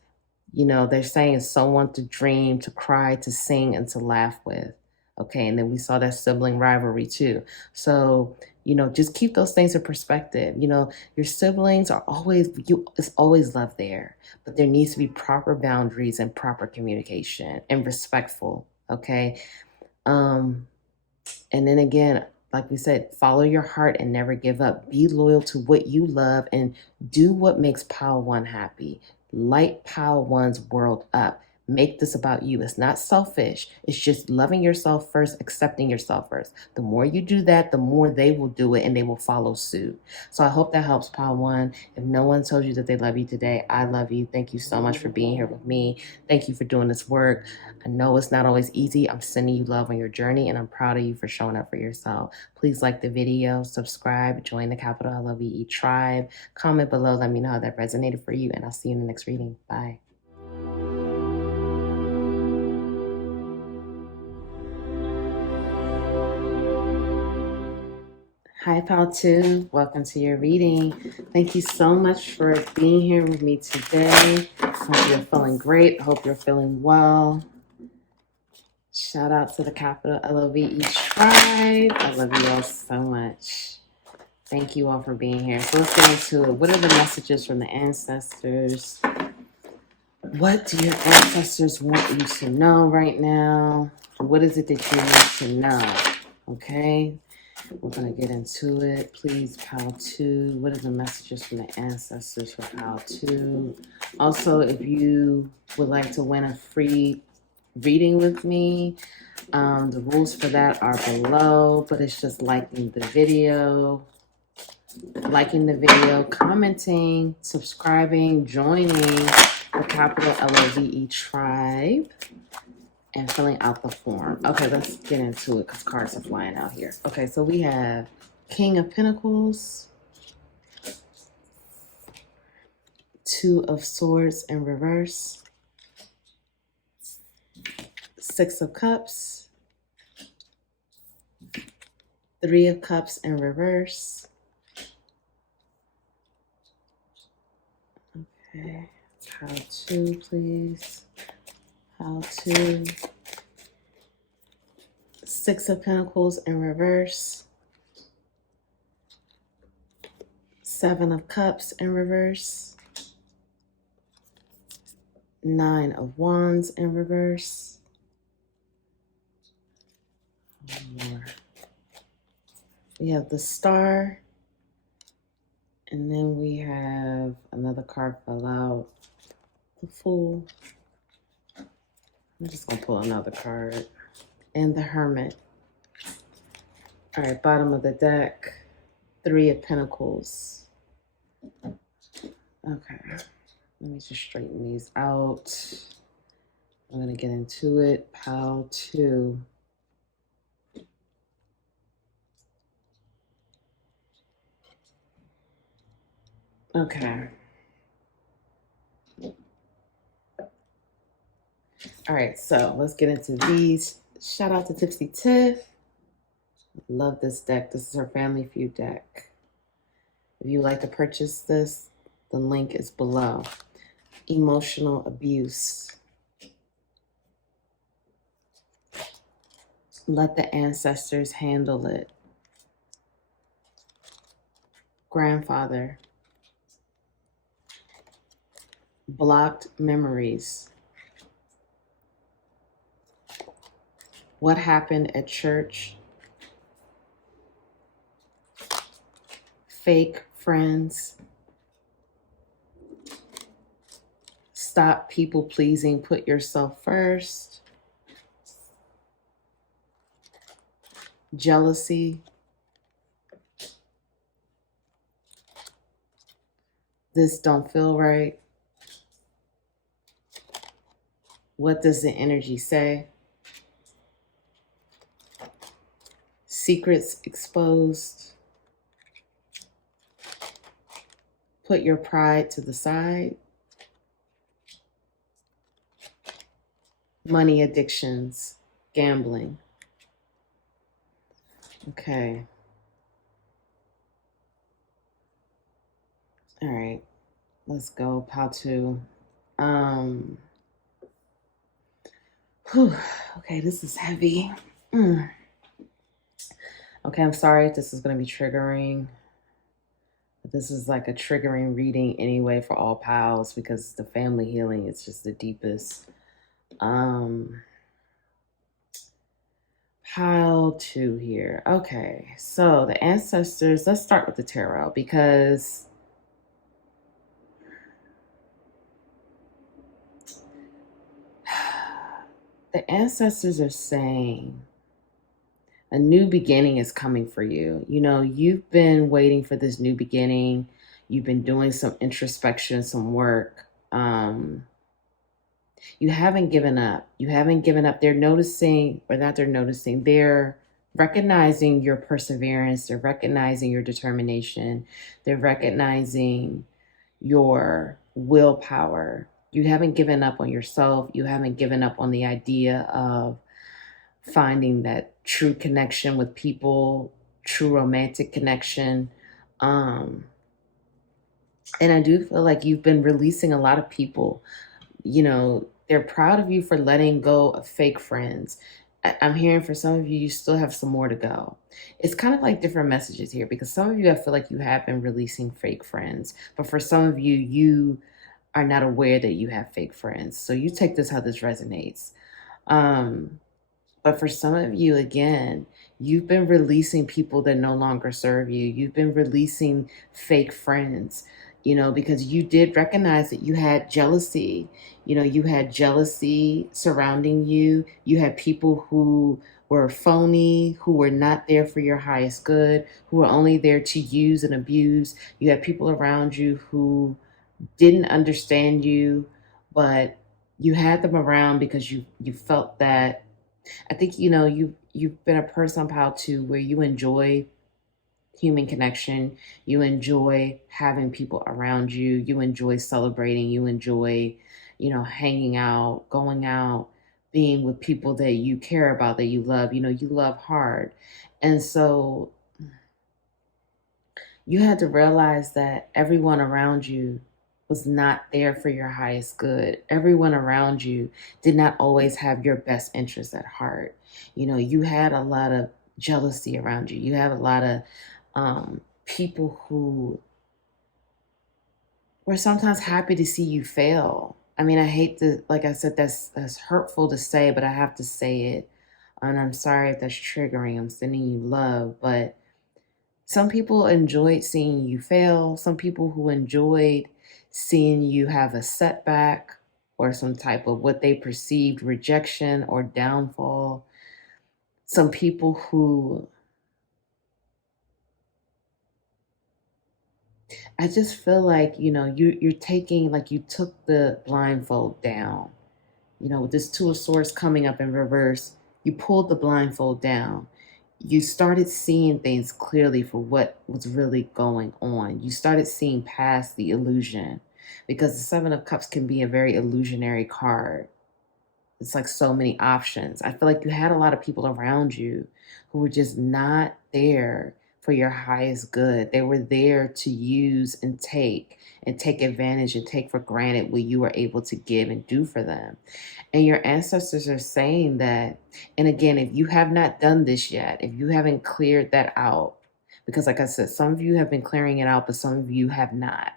They're saying someone to dream, to cry, to sing, and to laugh with. Okay, and then we saw that sibling rivalry too. So, just keep those things in perspective. Your siblings are it's always love there, but there needs to be proper boundaries and proper communication and respectful. Okay. And then again, like we said, follow your heart and never give up. Be loyal to what you love and do what makes Pile One happy. Light Pile One's world up. Make this about you. It's not selfish. It's just loving yourself first, accepting yourself first. The more you do that, the more they will do it and they will follow suit. So I hope that helps, Pile One. If no one told you that they love you today, I love you. Thank you so much for being here with me. Thank you for doing this work. I know it's not always easy. I'm sending you love on your journey, and I'm proud of you for showing up for yourself. Please like the video, subscribe, join the capital LOVE tribe. Comment below. Let me know how that resonated for you, and I'll see you in the next reading. Bye. Hi, Pal 2. Welcome to your reading. Thank you so much for being here with me today. Hope you're feeling great. Hope you're feeling well. Shout out to the capital LOVE tribe. I love you all so much. Thank you all for being here. So let's get into it. What are the messages from the ancestors? What do your ancestors want you to know right now? What is it that you need to know? Okay. We're going to get into it. Please, Pal 2. What are the messages from the ancestors for Pal 2? Also, if you would like to win a free reading with me, the rules for that are below, but it's just liking the video, commenting, subscribing, joining the capital LOVE tribe, and filling out the form. Okay, let's get into it because cards are flying out here. Okay, so we have King of Pentacles, Two of Swords in reverse, Six of Cups, Three of Cups in reverse. Okay, Pile 2, please. Pile 2. Six of Pentacles in reverse. Seven of Cups in reverse. Nine of Wands in reverse. One more. We have the Star. And then we have another card fell out. The Fool. I'm just going to pull another card. And the Hermit. All right, bottom of the deck. Three of Pentacles. Okay. Let me just straighten these out. I'm going to get into it. Pile 2. Okay. All right, so let's get into these. Shout out to Tipsy Tiff. Love this deck. This is her Family Feud deck. If you would like to purchase this, the link is below. Emotional abuse. Let the ancestors handle it. Grandfather. Blocked memories. What happened at church? Fake friends. Stop people pleasing. Put yourself first. Jealousy. This don't feel right. What does the energy say? Secrets exposed. Put your pride to the side. Money addictions. Gambling. Okay. All right. Let's go. Pile 2. Okay, this is heavy. Okay, I'm sorry if this is going to be triggering. But this is like a triggering reading anyway for all pals because the family healing is just the deepest. Pile 2 here. Okay, so the ancestors, let's start with the tarot because the ancestors are saying a new beginning is coming for you. You know, you've been waiting for this new beginning. You've been doing some introspection, some work. You haven't given up. You haven't given up. They're noticing, or not they're noticing, they're recognizing your perseverance. They're recognizing your determination. They're recognizing your willpower. You haven't given up on yourself. You haven't given up on the idea of finding that true connection with people, true romantic connection. Um, and I do feel like you've been releasing a lot of people. You know, they're proud of you for letting go of fake friends. I'm hearing for some of you, you still have some more to go. It's kind of like different messages here because some of you, I feel like you have been releasing fake friends, but for some of you, you are not aware that you have fake friends. So you take this how this resonates. Um, but for some of you, again, you've been releasing people that no longer serve you. You've been releasing fake friends, you know, because you did recognize that you had jealousy. You know, you had jealousy surrounding you. You had people who were phony, who were not there for your highest good, who were only there to use and abuse. You had people around you who didn't understand you, but you had them around because you felt that. I think, you know, you've been a person, Pal, too, where you enjoy human connection. You enjoy having people around you. You enjoy celebrating. You enjoy, you know, hanging out, going out, being with people that you care about, that you love. You know, you love hard. And so you had to realize that everyone around you was not there for your highest good. Everyone around you did not always have your best interest at heart. You know, you had a lot of jealousy around you. You had a lot of people who were sometimes happy to see you fail. I mean, I hate to, like I said, that's hurtful to say, but I have to say it. And I'm sorry if that's triggering. I'm sending you love, but some people enjoyed seeing you fail. Some people who enjoyed seeing you have a setback or some type of what they perceived rejection or downfall. Some people who, I just feel like, you know, you're taking, like you took the blindfold down. You know, with this Two of Swords coming up in reverse, you pulled the blindfold down. You started seeing things clearly for what was really going on. You started seeing past the illusion because the Seven of Cups can be a very illusionary card. It's like so many options. I feel like you had a lot of people around you who were just not there for your highest good. They were there to use and take advantage and take for granted what you were able to give and do for them. And your ancestors are saying that, and again, if you have not done this yet, if you haven't cleared that out, because like I said, some of you have been clearing it out, but some of you have not.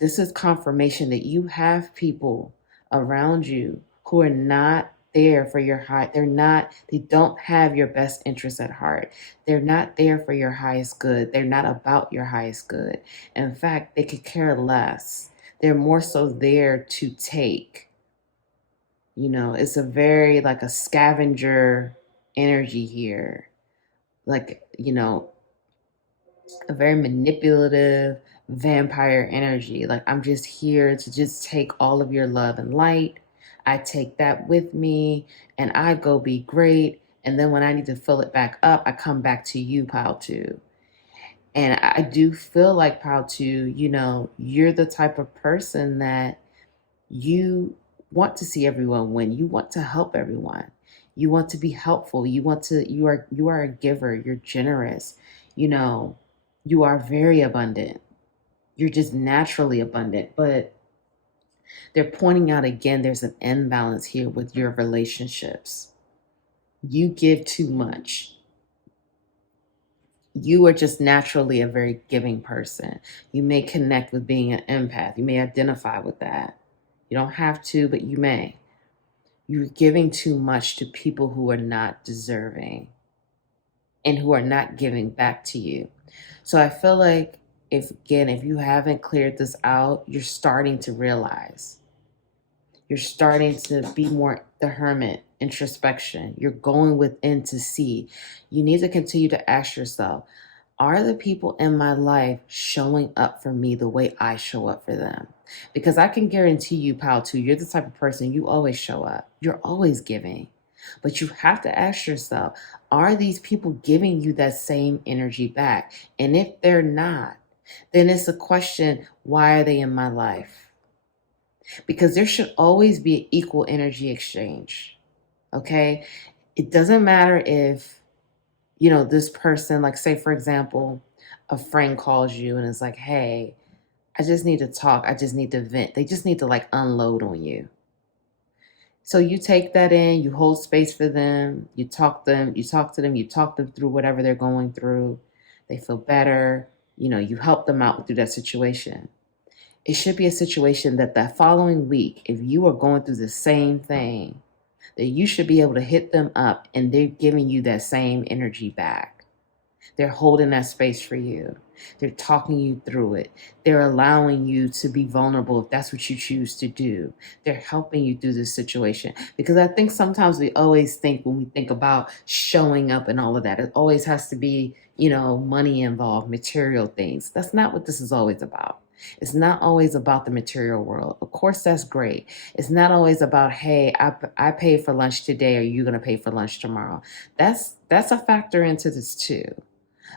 This is confirmation that you have people around you who are not there for your high. They don't have your best interest at heart. They're not there for your highest good. They're not about your highest good. In fact, they could care less. They're more so there to take. You know, it's a very like a scavenger energy here. Like, you know, a very manipulative vampire energy. Like, I'm just here to just take all of your love and light. I take that with me and I go be great. And then when I need to fill it back up, I come back to you, Pile 2. And I do feel like, Pile 2, you know, you're the type of person that you want to see everyone win. You want to help everyone. You want to be helpful. You are a giver. You're generous. You know, you are very abundant. You're just naturally abundant. But they're pointing out again, there's an imbalance here with your relationships. You give too much. You are just naturally a very giving person. You may connect with being an empath. You may identify with that. You don't have to, but you may. You're giving too much to people who are not deserving and who are not giving back to you. So I feel like if you haven't cleared this out, you're starting to realize. You're starting to be more the hermit, introspection. You're going within to see. You need to continue to ask yourself, are the people in my life showing up for me the way I show up for them? Because I can guarantee you, pal, too, you're the type of person, you always show up. You're always giving. But you have to ask yourself, are these people giving you that same energy back? And if they're not, then it's a question, why are they in my life? Because there should always be an equal energy exchange. Okay? It doesn't matter if, this person, like, say, for example, a friend calls you and is like, hey, I just need to talk. I just need to vent. They just need to like unload on you. So you take that in, you hold space for them, you talk to them, you talk them through whatever they're going through. They feel better. You help them out through that situation. It should be a situation that following week, if you are going through the same thing, that you should be able to hit them up and they're giving you that same energy back. They're holding that space for you. They're talking you through it. They're allowing you to be vulnerable if that's what you choose to do. They're helping you through this situation. Because I think sometimes we always think, when we think about showing up and all of that, it always has to be, money involved, material things. That's not what this is always about. It's not always about the material world. Of course, that's great. It's not always about, hey, I paid for lunch today. Are you going to pay for lunch tomorrow? That's a factor into this too.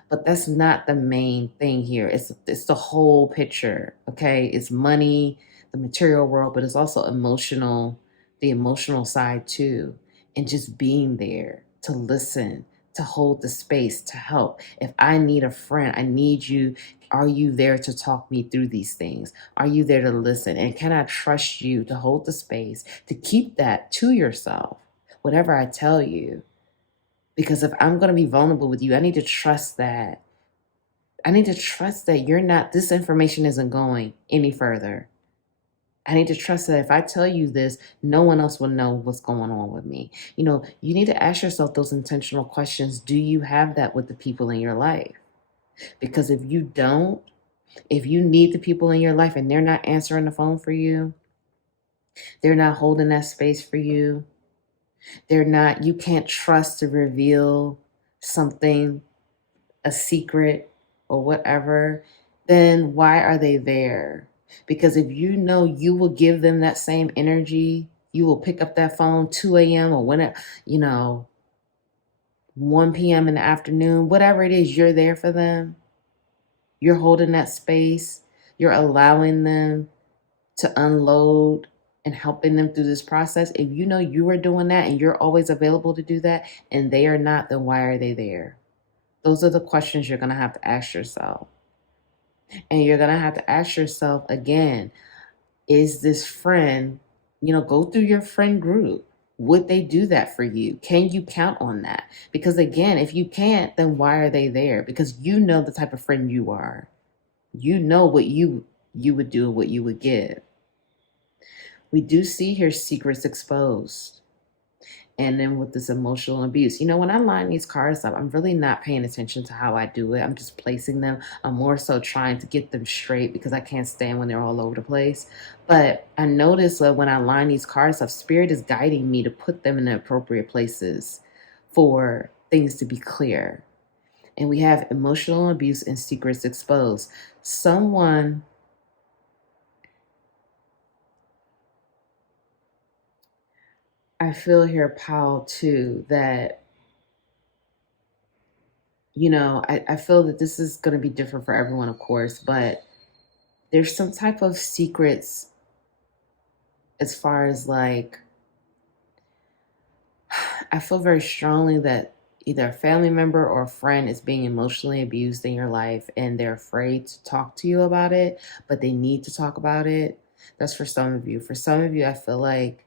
But that's not the main thing here. It's the whole picture, okay? It's money, the material world, but it's also emotional, the emotional side too. And just being there to listen, to hold the space, to help. If I need a friend, I need you. Are you there to talk me through these things? Are you there to listen? And can I trust you to hold the space, to keep that to yourself, whatever I tell you? Because if I'm going to be vulnerable with you, I need to trust that. I need to trust that this information isn't going any further. I need to trust that if I tell you this, no one else will know what's going on with me. You need to ask yourself those intentional questions. Do you have that with the people in your life? Because if you don't, if you need the people in your life and they're not answering the phone for you, they're not holding that space for you, you can't trust to reveal something, a secret or whatever, then why are they there? Because if you know you will give them that same energy, you will pick up that phone 2 a.m. or whenever, 1 p.m. in the afternoon, whatever it is, you're there for them. You're holding that space. You're allowing them to unload and helping them through this process. If you know you are doing that and you're always available to do that and they are not, then why are they there? Those are the questions you're going to have to ask yourself. And you're going to have to ask yourself again, is this friend, go through your friend group. Would they do that for you? Can you count on that? Because again, if you can't, then why are they there? Because you know the type of friend you are. You know what you would do and what you would give. We do see here secrets exposed. And then with this emotional abuse, when I line these cards up, I'm really not paying attention to how I do it. I'm just placing them. I'm more so trying to get them straight because I can't stand when they're all over the place. But I notice that when I line these cards up, Spirit is guiding me to put them in the appropriate places for things to be clear. And we have emotional abuse and secrets exposed. I feel here, Paul, too, that, I feel that this is going to be different for everyone, of course, but there's some type of secrets as far as like, I feel very strongly that either a family member or a friend is being emotionally abused in your life and they're afraid to talk to you about it, but they need to talk about it. That's for some of you. For some of you, I feel like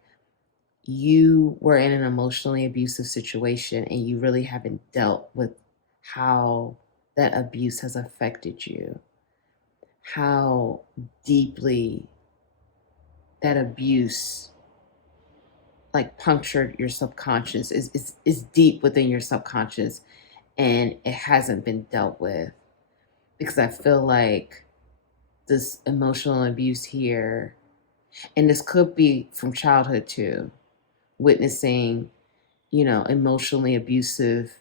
you were in an emotionally abusive situation and you really haven't dealt with how that abuse has affected you, how deeply that abuse like punctured your subconscious, is deep within your subconscious, and it hasn't been dealt with. Because I feel like this emotional abuse here, and this could be from childhood too, witnessing, you know, emotionally abusive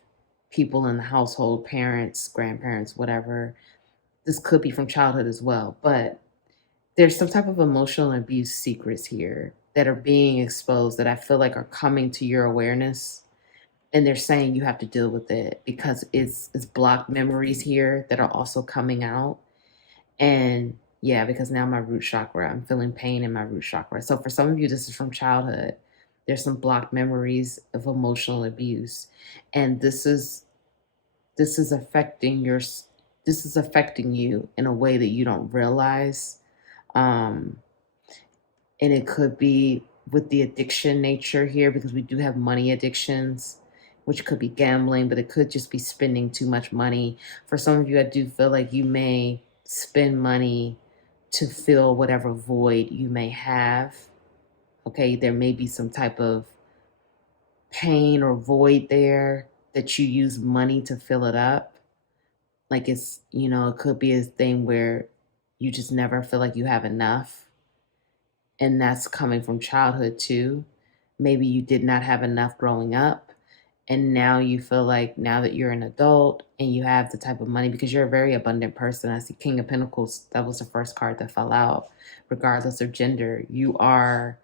people in the household, parents, grandparents, whatever. This could be from childhood as well, but there's some type of emotional abuse secrets here that are being exposed that I feel like are coming to your awareness, and they're saying you have to deal with it because it's blocked memories here that are also coming out. And yeah, because now my root chakra, I'm feeling pain in my root chakra. So for some of you, this is from childhood. There's some blocked memories of emotional abuse, and this is affecting your this is affecting you in a way that you don't realize. Um, and it could be with the addiction nature here because we do have money addictions, which could be gambling, but it could just be spending too much money. For some of you, I do feel like you may spend money to fill whatever void you may have. Okay, there may be some type of pain or void there that you use money to fill it up. Like it's, you know, it could be a thing where you just never feel like you have enough. And that's coming from childhood too. Maybe you did not have enough growing up. And now you feel like now that you're an adult and you have the type of money because you're a very abundant person. I see King of Pentacles. That was the first card that fell out, regardless of gender. You are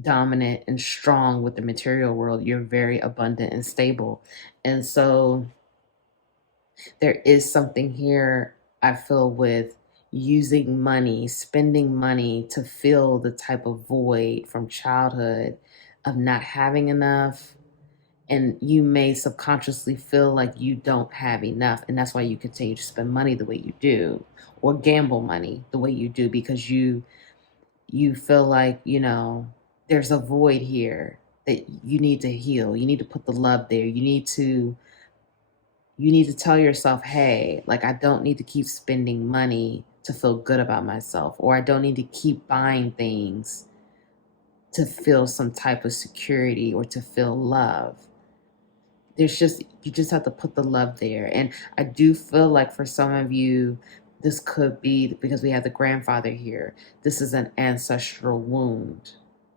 dominant and strong with the material world. You're very abundant and stable. And so there is something here I feel with using money, spending money to fill the type of void from childhood of not having enough. And you may subconsciously feel like you don't have enough. And that's why you continue to spend money the way you do or gamble money the way you do because you feel like, you know, there's a void here that you need to heal. You need to put the love there. You need to tell yourself, hey, like I don't need to keep spending money to feel good about myself, or I don't need to keep buying things to feel some type of security or to feel love. There's just, you just have to put the love there. And I do feel like for some of you, this could be because we have the grandfather here. This is an ancestral wound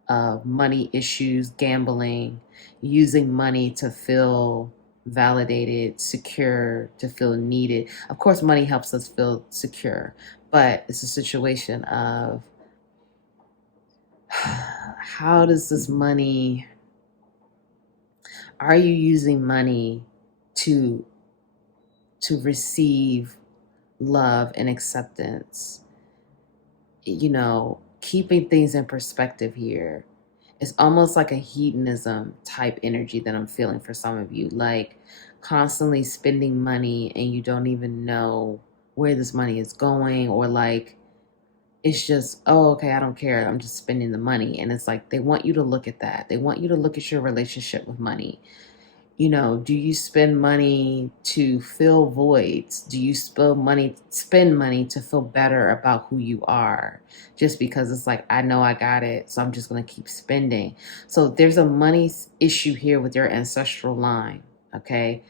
of money issues, gambling, using money to feel validated, secure, to feel needed. Of course, money helps us feel secure, but it's a situation of how does this money, are you using money to receive love and acceptance? You know, keeping things in perspective here. It's almost like a hedonism type energy that I'm feeling for some of you, like constantly spending money and you don't even know where this money is going, or like it's just, oh, okay, I don't care, I'm just spending the money. And it's like they want you to look at that. They want you to look at your relationship with money. You know, do you spend money to fill voids? Do you spend money to feel better about who you are? Just because it's like, I know I got it, so I'm just going to keep spending. So there's a money issue here with your ancestral line, okay?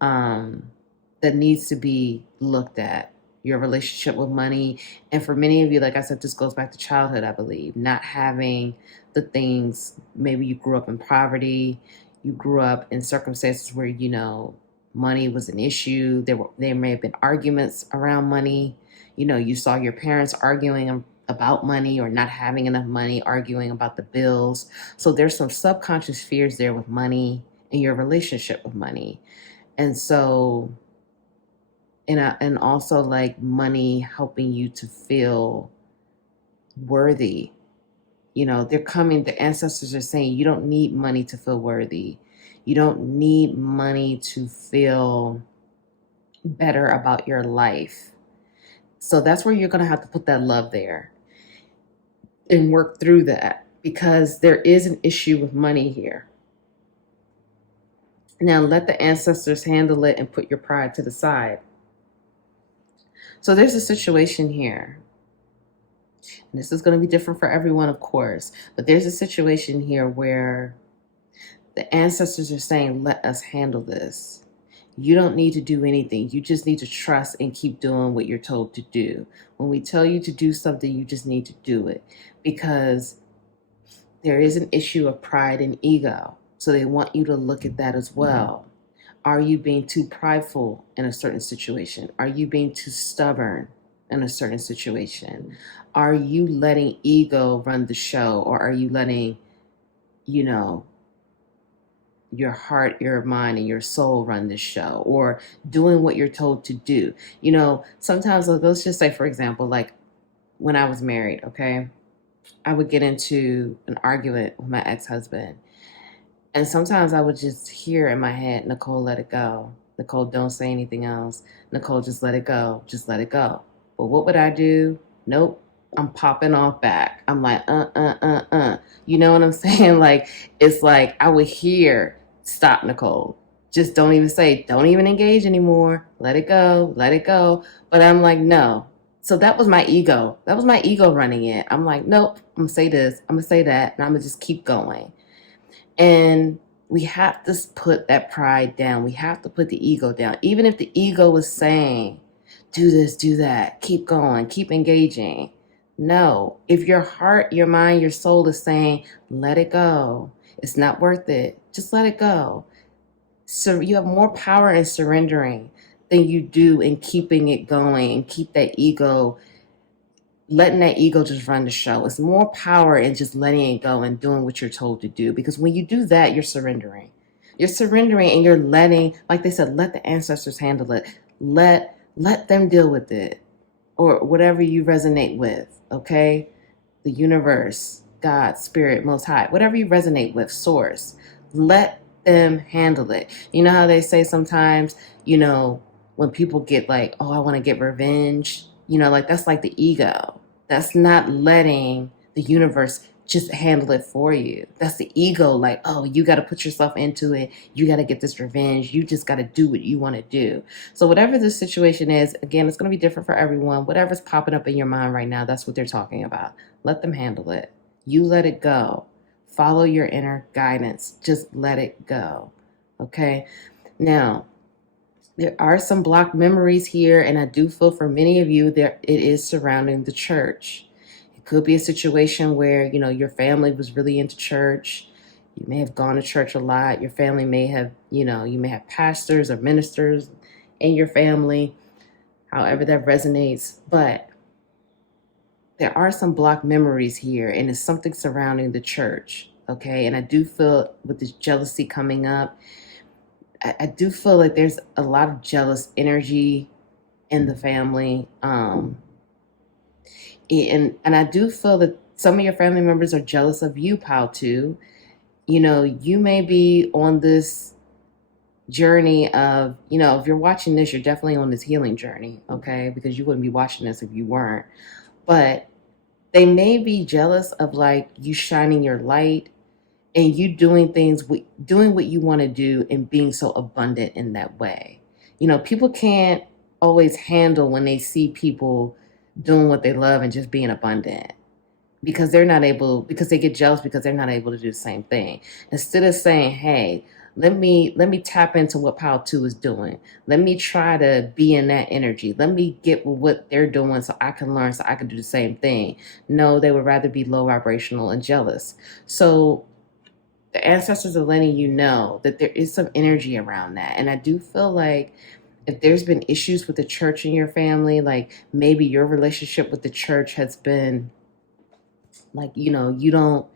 That needs to be looked at. Your relationship with money. And for many of you, like I said, this goes back to childhood, I believe. Not having the things, maybe you grew up in poverty, you grew up in circumstances where, you know, money was an issue. There may have been arguments around money. You know, you saw your parents arguing about money or not having enough money, arguing about the bills. So there's some subconscious fears there with money and your relationship with money. And so, and also like money helping you to feel worthy. You know, the ancestors are saying you don't need money to feel worthy. You don't need money to feel better about your life. So that's where you're going to have to put that love there and work through that, because there is an issue with money here. Now let the ancestors handle it and put your pride to the side. So there's a situation here. And this is going to be different for everyone, of course, but there's a situation here where the ancestors are saying, let us handle this. You don't need to do anything. You just need to trust and keep doing what you're told to do. When we tell you to do something, you just need to do it, because there is an issue of pride and ego. So they want you to look at that as well. Are you being too prideful in a certain situation? Are you being too stubborn in a certain situation? Are you letting ego run the show, or are you letting, you know, your heart, your mind, and your soul run the show, or doing what you're told to do? Sometimes, let's just say, for example, like when I was married, okay, I would get into an argument with my ex-husband. And sometimes I would just hear in my head, Nicole, let it go. Nicole, don't say anything else. Nicole, just let it go. Just let it go. But what would I do? Nope. I'm popping off back. I'm like, You know what I'm saying? Like, it's like I would hear, stop, Nicole. Just don't even say, don't even engage anymore. Let it go. Let it go. But I'm like, no. So that was my ego. That was my ego running it. I'm like, nope, I'm going to say this. I'm going to say that. And I'm going to just keep going. And we have to put that pride down. We have to put the ego down. Even if the ego is saying, do this, do that, keep going, keep engaging. No, if your heart, your mind, your soul is saying, let it go. It's not worth it. Just let it go. So you have more power in surrendering than you do in keeping it going and keep that ego, letting that ego just run the show. It's more power in just letting it go and doing what you're told to do. Because when you do that, you're surrendering. You're surrendering and you're letting, like they said, let the ancestors handle it. Let them deal with it, or whatever you resonate with, okay? The universe, God, spirit, most high, whatever you resonate with, source. Let them handle it. You know how they say sometimes, when people get like, oh, I want to get revenge, like that's like the ego. That's not letting the universe just handle it for you. That's the ego, like, oh, you got to put yourself into it. You got to get this revenge. You just got to do what you want to do. So whatever the situation is, again, it's going to be different for everyone. Whatever's popping up in your mind right now, that's what they're talking about. Let them handle it. You let it go. Follow your inner guidance. Just let it go. Okay? Now, there are some blocked memories here, and I do feel for many of you there it is surrounding the church. It could be a situation where, your family was really into church. You may have gone to church a lot. Your family may have, you may have pastors or ministers in your family, however that resonates. But there are some blocked memories here, and it's something surrounding the church, okay? And I do feel with this jealousy coming up, I do feel like there's a lot of jealous energy in the family. And I do feel that some of your family members are jealous of you, pal, too. You may be on this journey of, if you're watching this, you're definitely on this healing journey, okay? Because you wouldn't be watching this if you weren't. But they may be jealous of like you shining your light and you doing doing what you want to do and being so abundant in that way. People can't always handle when they see people doing what they love and just being abundant, because they get jealous because they're not able to do the same thing. Instead of saying, hey, let me tap into what Power 2 is doing. Let me try to be in that energy. Let me get what they're doing so I can learn, so I can do the same thing. No, they would rather be low vibrational and jealous. So the ancestors are letting you know that there is some energy around that. And I do feel like if there's been issues with the church in your family, like maybe your relationship with the church has been like, you don't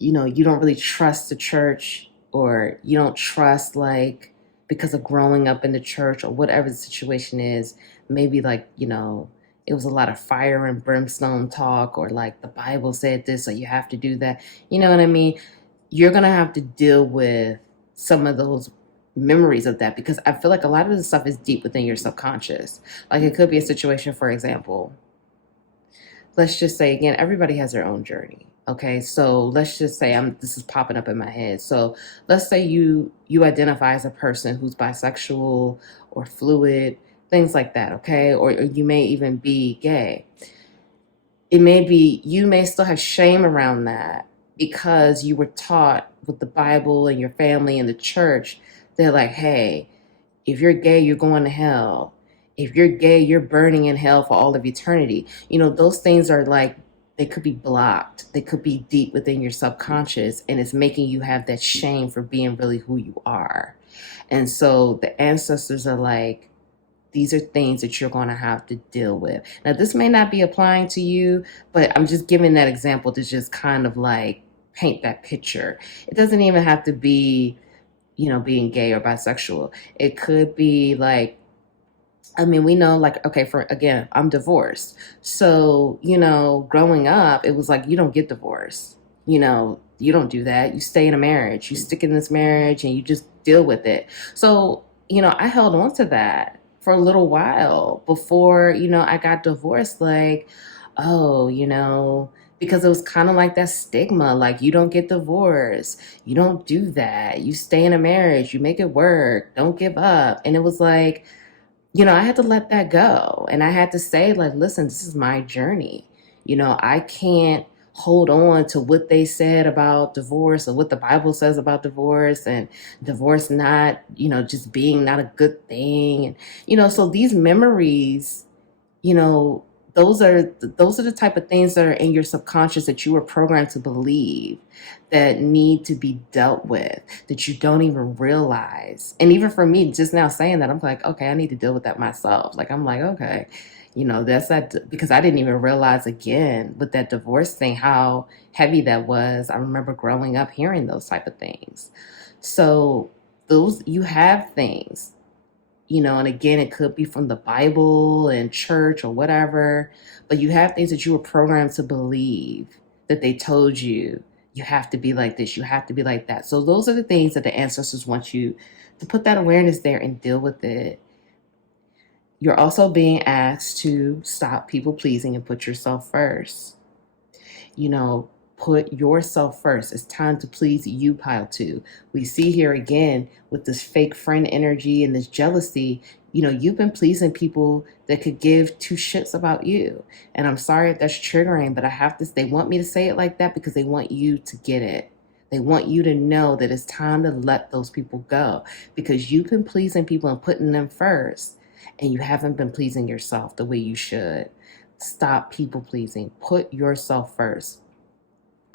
really trust the church, or you don't trust, like, because of growing up in the church or whatever the situation is, maybe like, it was a lot of fire and brimstone talk, or like the Bible said this, so you have to do that. You know what I mean? You're going to have to deal with some of those memories of that, because I feel like a lot of this stuff is deep within your subconscious. Like it could be a situation, for example, let's just say, again, everybody has their own journey. Okay, so let's just say this is popping up in my head. So let's say you identify as a person who's bisexual or fluid, things like that, okay? Or you may even be gay. You may still have shame around that because you were taught with the Bible and your family and the church, they're like, hey, if you're gay, you're going to hell. If you're gay, you're burning in hell for all of eternity. Those things are like they could be blocked. They could be deep within your subconscious, and it's making you have that shame for being really who you are. And so the ancestors are like, these are things that you're going to have to deal with. Now, this may not be applying to you, but I'm just giving that example to just kind of like paint that picture. It doesn't even have to be, you know, being gay or bisexual. It could be like, I mean, we know, like, okay, for again, I'm divorced. So, you know, growing up, it was like, you don't get divorced. You know, you don't do that. You stay in a marriage. You stick in this marriage and you just deal with it. So, you know, I held on to that for a little while before, you know, I got divorced. Like, oh, you know, because it was kind of like that stigma, like, you don't get divorced. You don't do that. You stay in a marriage. You make it work. Don't give up. And it was like, you know, I had to let that go. And I had to say, like, listen, this is my journey. You know, I can't hold on to what they said about divorce or what the Bible says about divorce and divorce not, you know, just being not a good thing. And, you know, so these memories, you know, those are the type of things that are in your subconscious that you were programmed to believe that need to be dealt with, that you don't even realize. And even for me, just now saying that, I'm like, okay, I need to deal with that myself. Like, I'm like, okay, you know, that's that, because I didn't even realize, again, with that divorce thing, how heavy that was. I remember growing up hearing those type of things. So those, you have things, you know, and again, it could be from the Bible and church or whatever, but you have things that you were programmed to believe, that they told you, you have to be like this, you have to be like that. So those are the things that the ancestors want you to put that awareness there and deal with it. You're also being asked to stop people pleasing and put yourself first. You know, put yourself first. It's time to please you, pile two. We see here again with this fake friend energy and this jealousy, you know, you've been pleasing people that could give two shits about you. And I'm sorry if that's triggering, but I have to, they want me to say it like that because they want you to get it. They want you to know that it's time to let those people go, because you've been pleasing people and putting them first, and you haven't been pleasing yourself the way you should. Stop people pleasing. Put yourself first.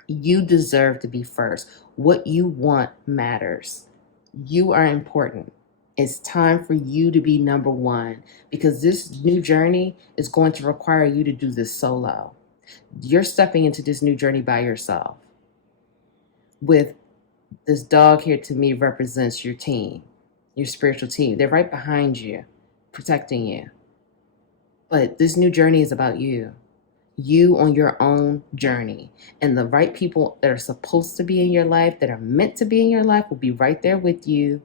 You deserve to be first. What you want matters. You are important. It's time for you to be number one, because this new journey is going to require you to do this solo. You're stepping into this new journey by yourself. With this dog here, to me, represents your team, your spiritual team. They're right behind you, protecting you. But this new journey is about you. You on your own journey, and the right people that are supposed to be in your life, that are meant to be in your life, will be right there with you,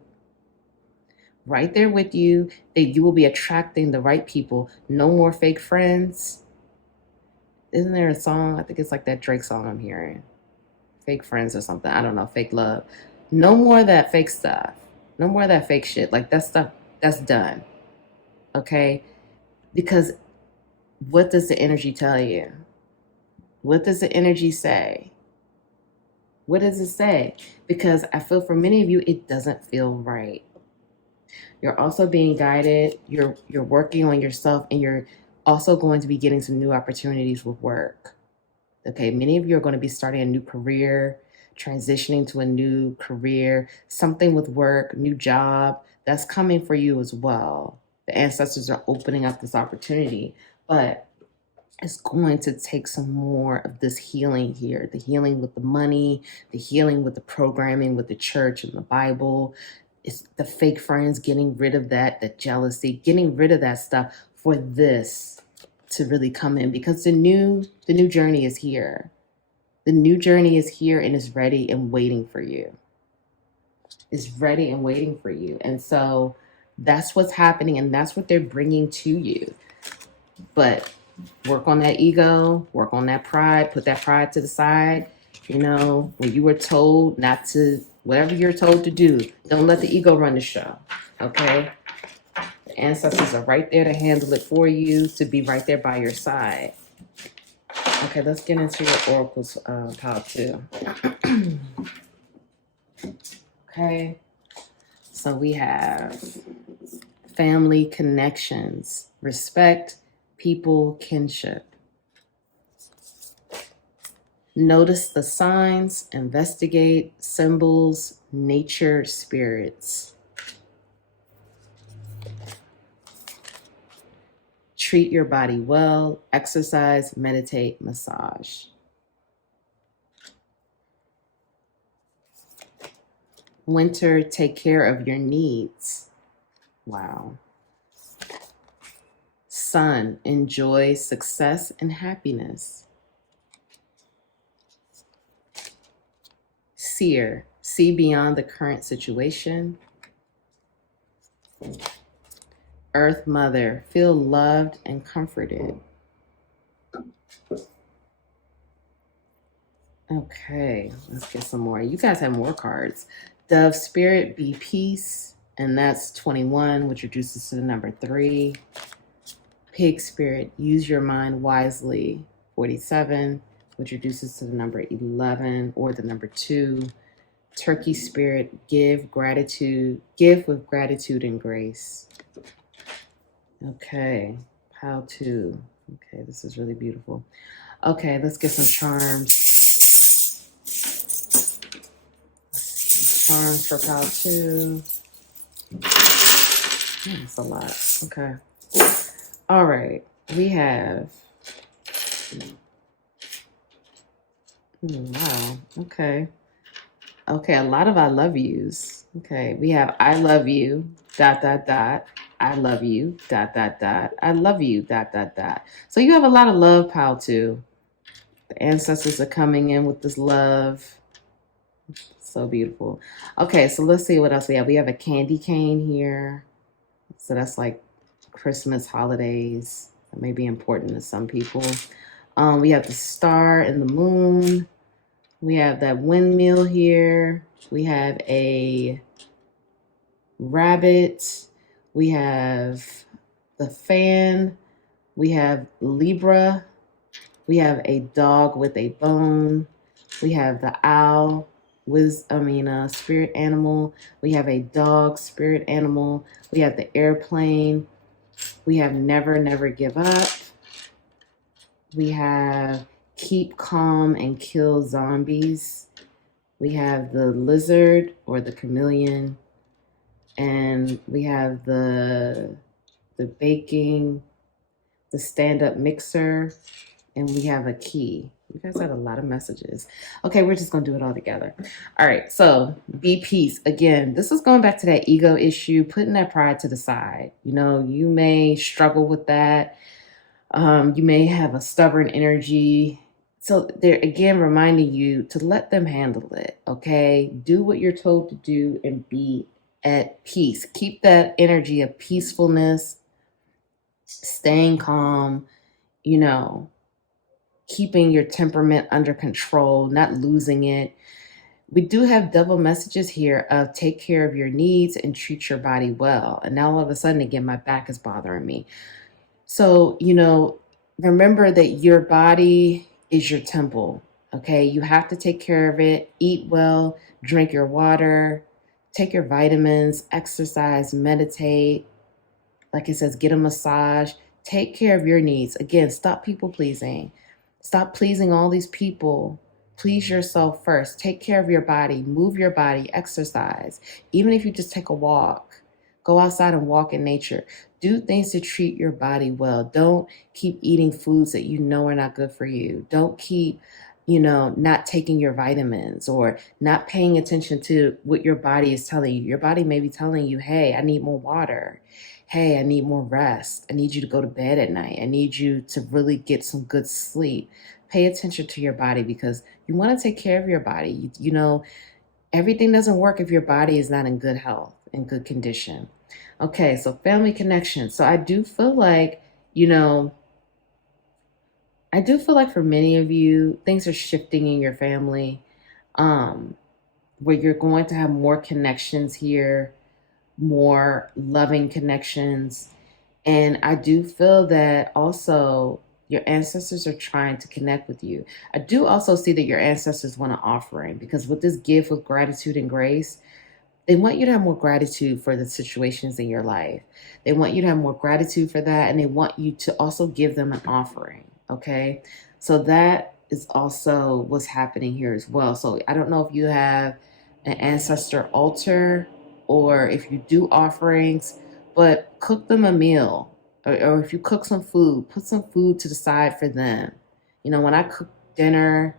right there with you. That you will be attracting the right people. No more fake friends. Isn't there a song? I think it's like that Drake song I'm hearing, fake friends or something. I don't know, fake love. No more of that fake stuff. No more of that fake shit. Like, that stuff, that's done. Okay? Because what does the energy tell you? What does the energy say? What does it say? Because I feel for many of you, it doesn't feel right. You're also being guided. You're working on yourself, and you're also going to be getting some new opportunities with work. Okay, many of you are going to be starting a new career, transitioning to a new career, something with work, new job. That's coming for you as well. The ancestors are opening up this opportunity, but it's going to take some more of this healing here, the healing with the money, the healing with the programming with the church and the Bible. It's the fake friends, getting rid of that, the jealousy, getting rid of that stuff for this to really come in, because the new journey is here. The new journey is here and is ready and waiting for you. It's ready and waiting for you. And so that's what's happening, and that's what they're bringing to you. But work on that ego, work on that pride, put that pride to the side. You know, when you were told not to, whatever you're told to do, don't let the ego run the show, okay? The ancestors are right there to handle it for you, to be right there by your side. Okay, let's get into your oracles pile too. Okay, so we have family connections, respect, people, kinship. Notice the signs, investigate symbols, nature, spirits. Treat your body well, exercise, meditate, massage. Winter, take care of your needs. Wow. Sun, enjoy success and happiness. Seer, see beyond the current situation. Earth Mother, feel loved and comforted. Okay, let's get some more. You guys have more cards. Dove Spirit, be peace, and that's 21, which reduces to the number 3. Pig Spirit, use your mind wisely, 47, which reduces to the number 11 or the number 2. Turkey Spirit, give gratitude, give with gratitude and grace. Okay, pile 2. Okay, this is really beautiful. Okay, let's get some charms. Charms for pile 2. That's a lot. Okay. All right. We have. Wow. Okay. Okay. A lot of I love yous. Okay. We have I love you. ... I love you. ... I love you. ... So you have a lot of love, pile 2. The ancestors are coming in with this love. So beautiful. Okay, so let's see what else we have. We have a candy cane here. So that's like Christmas holidays. That may be important to some people. We have the star and the moon. We have that windmill here. We have a rabbit. We have the fan. We have Libra. We have a dog with a bone. We have the owl. Spirit animal. We have a dog, spirit animal. We have the airplane. We have never, never give up. We have keep calm and kill zombies. We have the lizard or the chameleon. And we have the baking, the stand-up mixer, and we have a key. You guys have a lot of messages. Okay, we're just going to do it all together. All right, so be peace. Again, this is going back to that ego issue, putting that pride to the side. You know, you may struggle with that. You may have a stubborn energy. So they're, again, reminding you to let them handle it, okay? Do what you're told to do and be at peace. Keep that energy of peacefulness, staying calm, you know, keeping your temperament under control, not losing it. We do have double messages here of take care of your needs and treat your body well. And now all of a sudden, again, my back is bothering me. So, you know, remember that your body is your temple, okay? You have to take care of it, eat well, drink your water, take your vitamins, exercise, meditate. Like it says, get a massage, take care of your needs. Again, stop people pleasing. Stop pleasing all these people. Please yourself first. Take care of your body. Move your body. Exercise. Even if you just take a walk, go outside and walk in nature. Do things to treat your body well. Don't keep eating foods that you know are not good for you. Don't keep, you know, not taking your vitamins or not paying attention to what your body is telling you. Your body may be telling you, hey, I need more water. Hey, I need more rest. I need you to go to bed at night. I need you to really get some good sleep. Pay attention to your body because you want to take care of your body. You know, everything doesn't work if your body is not in good health, in good condition. Okay, so family connection. So I do feel like, you know, for many of you, things are shifting in your family, where you're going to have more connections here, more loving connections. And I do feel that also your ancestors are trying to connect with you. I do also see that your ancestors want an offering because with this gift of gratitude and grace, they want you to have more gratitude for the situations in your life. They want you to have more gratitude for that. And they want you to also give them an offering. Okay. So that is also what's happening here as well. So I don't know if you have an ancestor altar or if you do offerings, but cook them a meal. Or if you cook some food, put some food to the side for them. You know, when I cook dinner,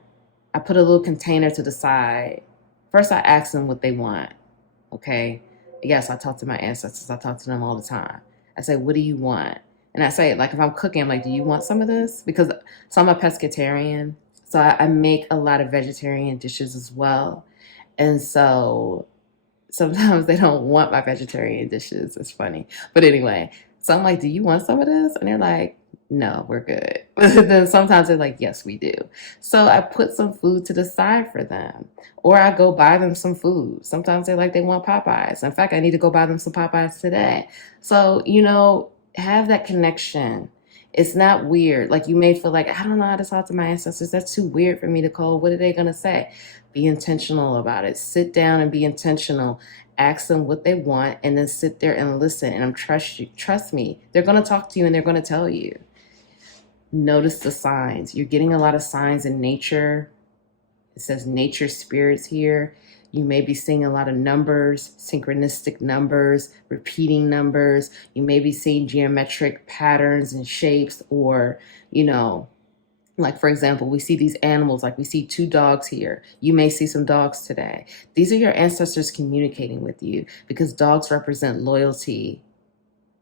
I put a little container to the side. First, I ask them what they want. Okay. Yes, I talk to my ancestors. I talk to them all the time. I say, what do you want? And I say, like, if I'm cooking, I'm like, do you want some of this? Because so I'm a pescatarian. So I make a lot of vegetarian dishes as well. And so sometimes they don't want my vegetarian dishes. It's funny. But anyway, so I'm like, do you want some of this? And they're like, no, we're good. Then sometimes they're like, yes, we do. So I put some food to the side for them. Or I go buy them some food. Sometimes they want Popeyes. In fact, I need to go buy them some Popeyes today. So, have that connection. It's not weird. Like you may feel like, I don't know how to talk to my ancestors. That's too weird for me, Nicole. What are they going to say? Be intentional about it. Sit down and be intentional. Ask them what they want and then sit there and listen. And trust me, they're going to talk to you and they're going to tell you. Notice the signs. You're getting a lot of signs in nature. It says nature spirits here. You may be seeing a lot of numbers, synchronistic numbers, repeating numbers. You may be seeing geometric patterns and shapes, or, like for example, we see these animals, like we see 2 dogs here. You may see some dogs today. These are your ancestors communicating with you because dogs represent loyalty.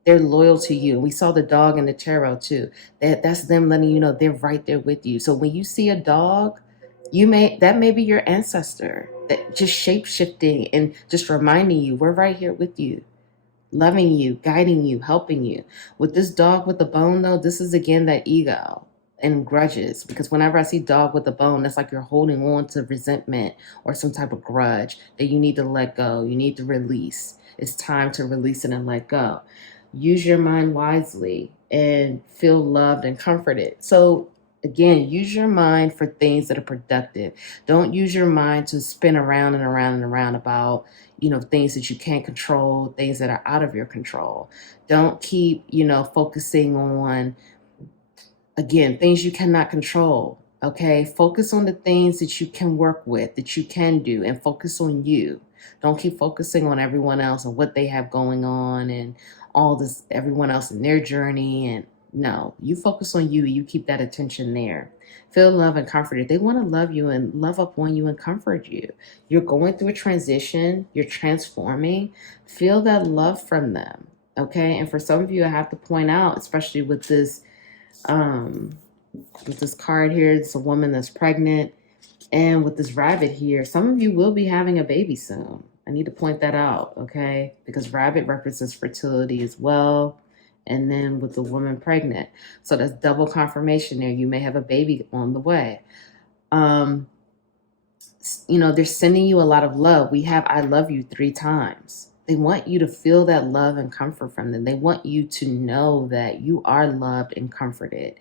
They're loyal to you. We saw the dog in the tarot too. That's them letting you know they're right there with you. So when you see a dog, that may be your ancestor that just shape shifting and just reminding you we're right here with you, loving you, guiding you, helping you. With this dog with the bone though, this is again that ego and grudges, because whenever I see dog with a bone, that's like you're holding on to resentment or some type of grudge that you need to let go, you need to release. It's time to release it and let go. Use your mind wisely and feel loved and comforted. So again, use your mind for things that are productive. Don't use your mind to spin around and around and around about, things that you can't control, things that are out of your control. Don't keep, focusing on, again, things you cannot control. Okay. Focus on the things that you can work with, that you can do, and focus on you. Don't keep focusing on everyone else and what they have going on and all this, everyone else in their journey. And no, you focus on you. You keep that attention there. Feel love and comforted. They want to love you and love up on you and comfort you. You're going through a transition. You're transforming. Feel that love from them. Okay. And for some of you, I have to point out, especially with this card here, it's a woman that's pregnant, and with this rabbit here, some of you will be having a baby soon. I need to point that out, okay? Because rabbit represents fertility as well. And then with the woman pregnant. So that's double confirmation there. You may have a baby on the way. They're sending you a lot of love. We have I love you 3 times. They want you to feel that love and comfort from them. They want you to know that you are loved and comforted.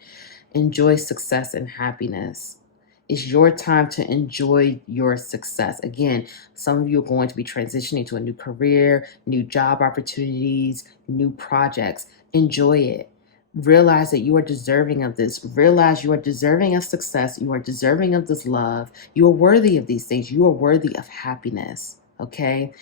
Enjoy success and happiness. It's your time to enjoy your success. Again, some of you are going to be transitioning to a new career, new job opportunities, new projects. Enjoy it. Realize that you are deserving of this. Realize you are deserving of success. You are deserving of this love. You are worthy of these things. You are worthy of happiness. Okay?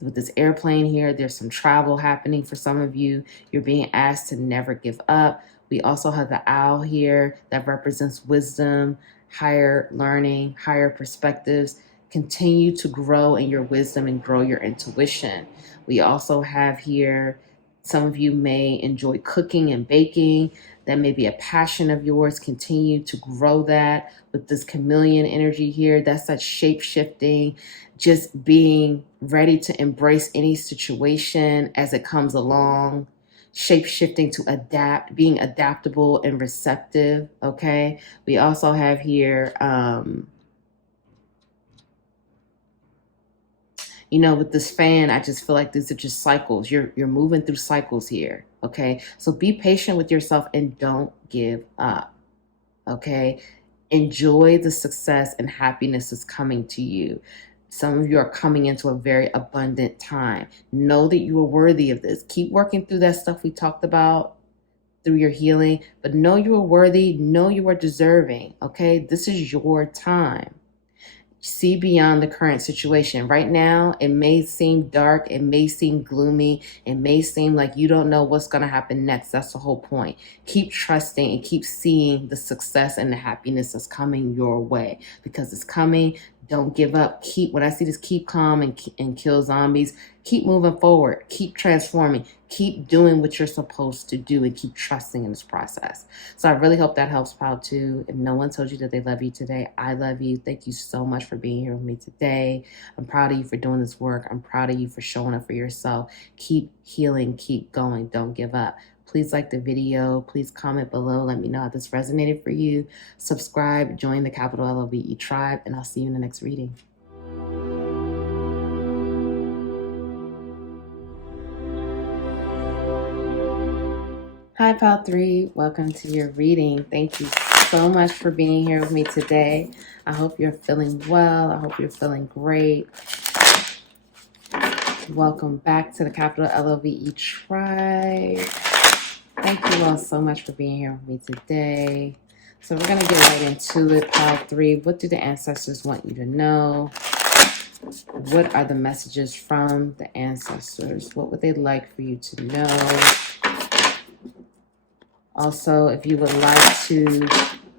With this airplane here, there's some travel happening for some of you. You're being asked to never give up. We also have the owl here that represents wisdom, higher learning, higher perspectives. Continue to grow in your wisdom and grow your intuition. We also have here, some of you may enjoy cooking and baking. That may be a passion of yours. Continue to grow that with this chameleon energy here. That's that shape shifting, just being ready to embrace any situation as it comes along. Shape shifting to adapt, being adaptable and receptive. Okay. We also have here, with this fan, I just feel like these are just cycles. You're moving through cycles here. Okay. So be patient with yourself and don't give up. Okay. Enjoy the success and happiness that's coming to you. Some of you are coming into a very abundant time. Know that you are worthy of this. Keep working through that stuff we talked about. through your healing, but know you are worthy, know you are deserving, okay? This is your time. See beyond the current situation. Right now, it may seem dark, it may seem gloomy, it may seem like you don't know what's going to happen next. That's the whole point. Keep trusting and keep seeing the success and the happiness that's coming your way, because it's coming. Don't give up. When I see this, keep calm and kill zombies. Keep moving forward. Keep transforming. Keep doing what you're supposed to do and keep trusting in this process. So I really hope that helps, Pal, too. If no one told you that they love you today, I love you. Thank you so much for being here with me today. I'm proud of you for doing this work. I'm proud of you for showing up for yourself. Keep healing. Keep going. Don't give up. Please like the video. Please comment below. Let me know how this resonated for you. Subscribe. Join the capital LOVE tribe. And I'll see you in the next reading. Hi, Pal 3. Welcome to your reading. Thank you so much for being here with me today. I hope you're feeling well. I hope you're feeling great. Welcome back to the capital LOVE tribe. Thank you all so much for being here with me today. So we're going to get right into it, Pal 3. What do the ancestors want you to know? What are the messages from the ancestors? What would they like for you to know? Also, if you would like to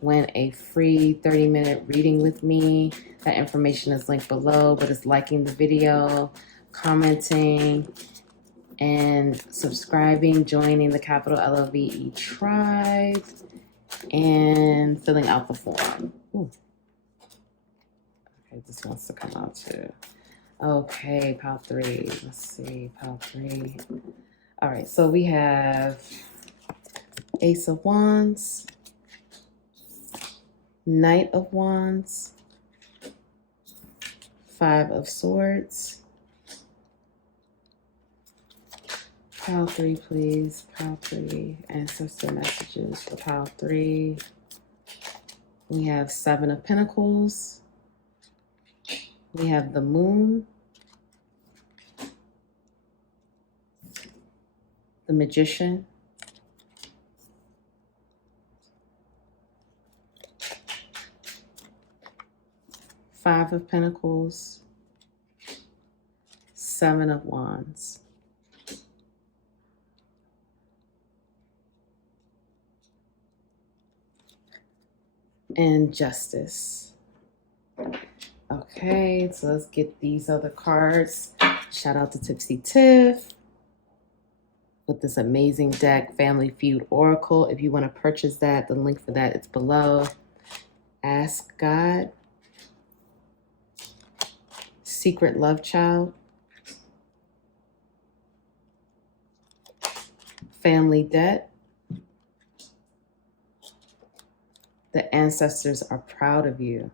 win a free 30-minute reading with me, that information is linked below, but it's liking the video, commenting, and subscribing, joining the capital LOVE tribe, and filling out the form. Ooh. Okay, this wants to come out too. Okay, Pal 3. Let's see, Pal 3. All right, so we have Ace of Wands, Knight of Wands, Five of Swords. Pile 3, please. Pile 3. Ancestor messages for Pile 3. We have Seven of Pentacles. We have the Moon, the Magician, Five of Pentacles, Seven of Wands. And Justice. Okay, so let's get these other cards. Shout out to Tipsy Tiff with this amazing deck, Family Feud Oracle. If you want to purchase that, the link for that is below. Ask God, Secret Love Child, Family Debt. The ancestors are proud of you.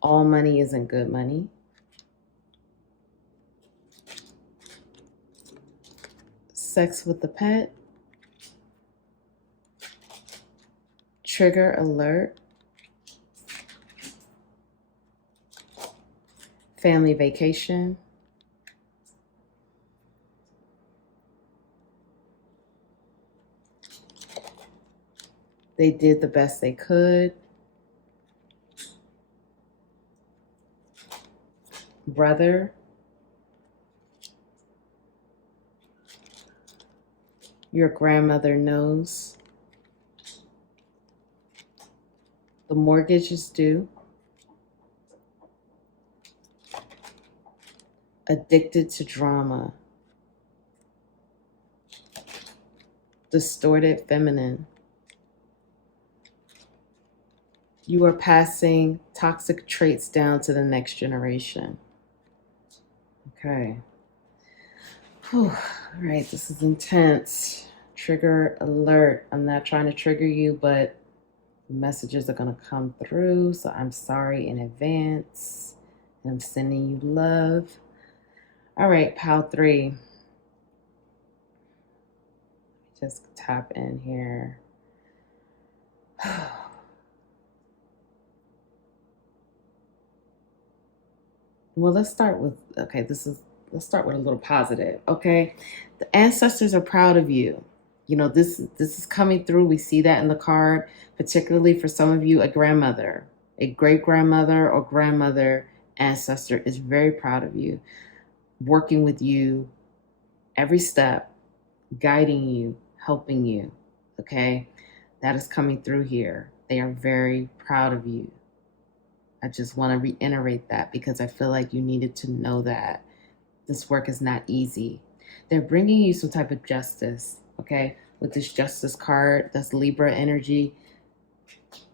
All money isn't good money. Sex with the Pet. Trigger Alert. Family Vacation. They did the best they could. Brother. Your grandmother knows. The mortgage is due. Addicted to drama. Distorted feminine. You are passing toxic traits down to the next generation. Okay. Whew. All right, this is intense. Trigger alert. I'm not trying to trigger you, but messages are going to come through, so I'm sorry in advance. I'm sending you love. All right, Pal 3. Just tap in here. Well, let's start with, okay, this is let's start with a little positive, okay? The ancestors are proud of you. You know, this is coming through. We see that in the card, particularly for some of you, a grandmother, a great grandmother or grandmother ancestor is very proud of you, working with you every step, guiding you, helping you, okay? That is coming through here. They are very proud of you. I just want to reiterate that because I feel like you needed to know that this work is not easy. They're bringing you some type of justice, okay? With this justice card, that's Libra energy,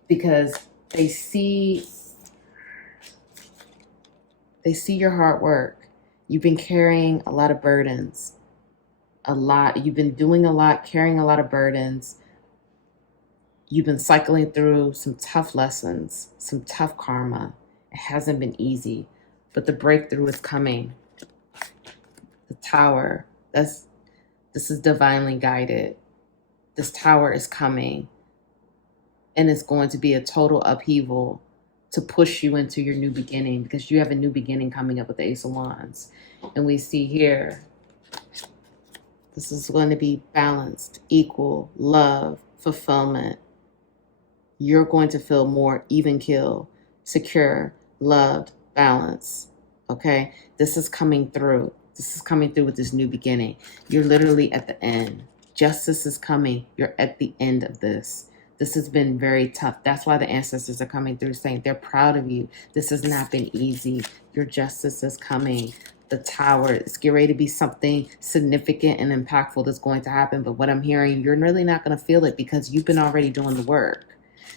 because they see your hard work. You've been carrying a lot of burdens, you've been doing a lot, carrying a lot of burdens. You've been cycling through some tough lessons, some tough karma. It hasn't been easy, but the breakthrough is coming. The tower, this is divinely guided. This tower is coming, and it's going to be a total upheaval to push you into your new beginning, because you have a new beginning coming up with the Ace of Wands. And we see here, this is going to be balanced, equal, love, fulfillment. You're going to feel more even keel, secure, loved, balanced. Okay? This is coming through. This is coming through with this new beginning. You're literally at the end. Justice is coming. You're at the end of this. This has been very tough. That's why the ancestors are coming through saying they're proud of you. This has not been easy. Your justice is coming. The tower is getting ready to be something significant and impactful that's going to happen. But what I'm hearing, you're really not going to feel it because you've been already doing the work.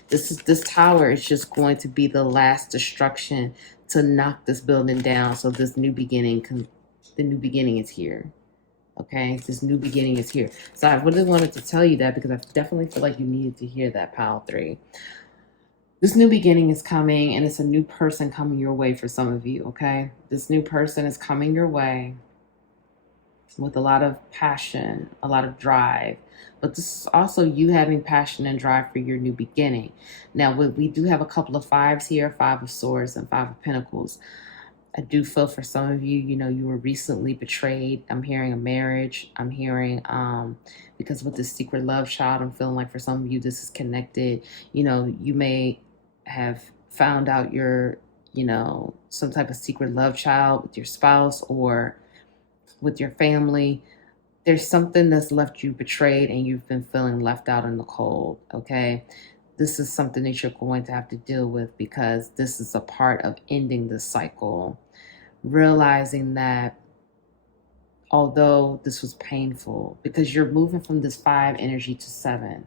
This tower is just going to be the last destruction to knock this building down. So this new beginning, the new beginning is here. Okay, this new beginning is here. So I really wanted to tell you that because I definitely feel like you needed to hear that, Pile 3. This new beginning is coming, and it's a new person coming your way for some of you, okay? This new person is coming your way with a lot of passion, a lot of drive. But this is also you having passion and drive for your new beginning. Now, we do have a couple of fives here, 5 of Swords and 5 of Pentacles. I do feel for some of you, you know, you were recently betrayed. I'm hearing a marriage. I'm hearing, because with this secret love child, I'm feeling like for some of you, this is connected. You know, you may have found out your, you know, some type of secret love child with your spouse or with your family. There's something that's left you betrayed and you've been feeling left out in the cold, okay? This is something that you're going to have to deal with because this is a part of ending the cycle. Realizing that although this was painful, because you're moving from this 5 energy to 7.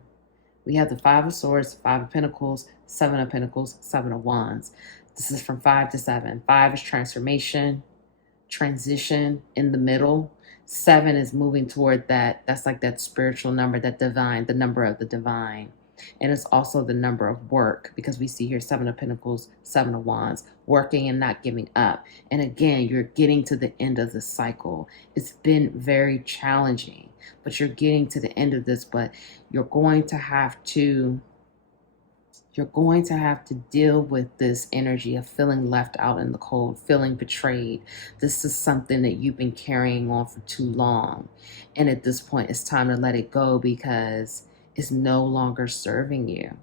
We have the 5 of Swords, 5 of Pentacles, 7 of Pentacles, 7 of Wands. This is from 5 to 7. 5 is transformation, transition in the middle. 7 is moving toward that. That's like that spiritual number, that divine, the number of the divine. And it's also the number of work, because we see here 7 of Pentacles, 7 of Wands, working and not giving up. And again, you're getting to the end of the cycle. It's been very challenging, but you're getting to the end of this, but you're going to have to deal with this energy of feeling left out in the cold, feeling betrayed. This is something that you've been carrying on for too long. And at this point, it's time to let it go because it's no longer serving you.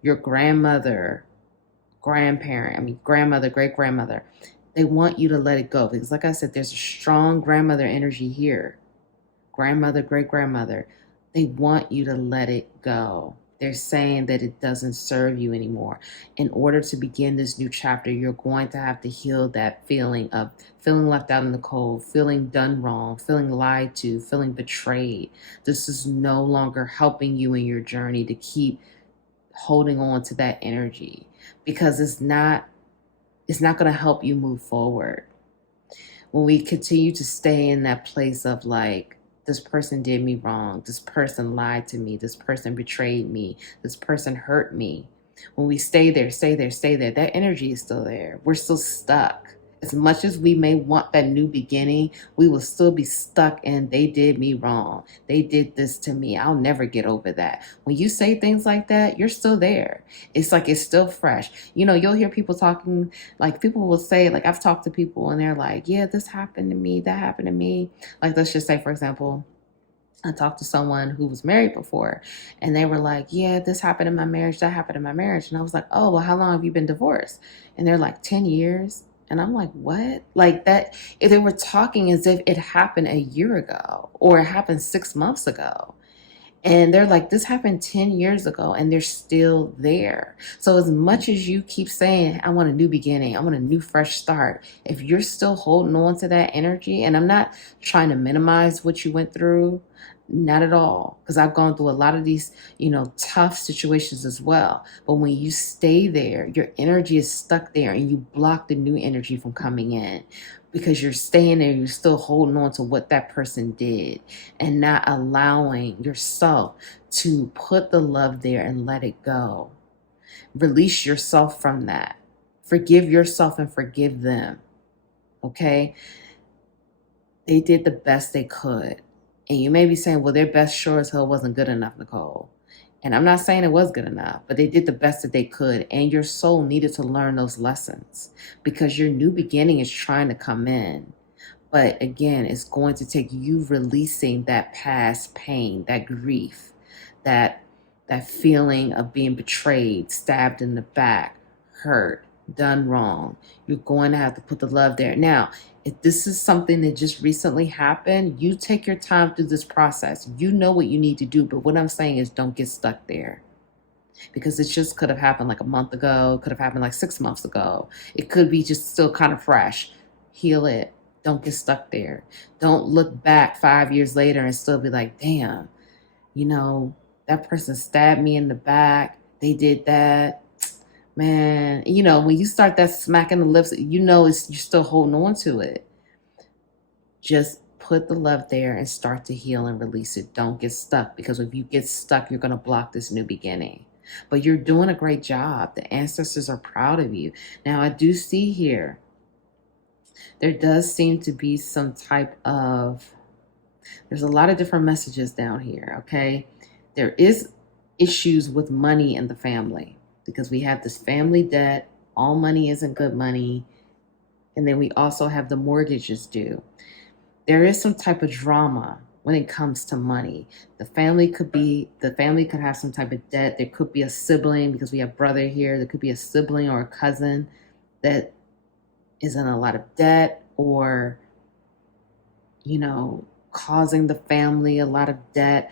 Your grandmother, grandmother, great grandmother, they want you to let it go because, like I said, there's a strong grandmother energy here. Grandmother, great grandmother, they want you to let it go. They're saying that it doesn't serve you anymore. In order to begin this new chapter, you're going to have to heal that feeling of feeling left out in the cold, feeling done wrong, feeling lied to, feeling betrayed. This is no longer helping you in your journey to keep holding on to that energy because it's not going to help you move forward. When we continue to stay in that place of like, this person did me wrong, this person lied to me, this person betrayed me, this person hurt me. When we stay there, that energy is still there. We're still stuck. As much as we may want that new beginning, we will still be stuck in they did me wrong. They did this to me. I'll never get over that. When you say things like that, you're still there. It's like it's still fresh. You know, you'll hear people talking, like people will say, like I've talked to people and they're like, yeah, this happened to me, that happened to me. Like let's just say, for example, I talked to someone who was married before and they were like, yeah, this happened in my marriage, that happened in my marriage. And I was like, oh, well, how long have you been divorced? And they're like, 10 years. And I'm like, what? Like that, if they were talking as if it happened a year ago or it happened 6 months ago. And they're like, this happened 10 years ago and they're still there. So as much as you keep saying, I want a new beginning, I want a new fresh start, if you're still holding on to that energy, and I'm not trying to minimize what you went through, not at all, because I've gone through a lot of these, tough situations as well. But when you stay there, your energy is stuck there and you block the new energy from coming in because you're staying there, you're still holding on to what that person did and not allowing yourself to put the love there and let it go. Release yourself from that. Forgive yourself and forgive them. Okay? They did the best they could. And you may be saying, well, their best sure as hell wasn't good enough, Nicole. And I'm not saying it was good enough, but they did the best that they could. And your soul needed to learn those lessons because your new beginning is trying to come in. But again, it's going to take you releasing that past pain, that grief, that feeling of being betrayed, stabbed in the back, hurt, done wrong. You're going to have to put the love there. Now, if this is something that just recently happened, you take your time through this process. You know what you need to do. But what I'm saying is don't get stuck there because it just could have happened like a month ago, could have happened like 6 months ago. It could be just still kind of fresh. Heal it. Don't get stuck there. Don't look back 5 years later and still be like, damn, that person stabbed me in the back. They did that. Man, when you start that smacking the lips, you're still holding on to it. Just put the love there and start to heal and release it. Don't get stuck because if you get stuck, you're going to block this new beginning. But you're doing a great job. The ancestors are proud of you. Now, I do see here, there does seem to be some type of, there's a lot of different messages down here, okay? There is issues with money in the family because we have this family debt. All money isn't good money. And then we also have the mortgages due. There is some type of drama when it comes to money. The family could have some type of debt. There could be a sibling because we have brother here. There could be a sibling or a cousin that is in a lot of debt or, causing the family a lot of debt.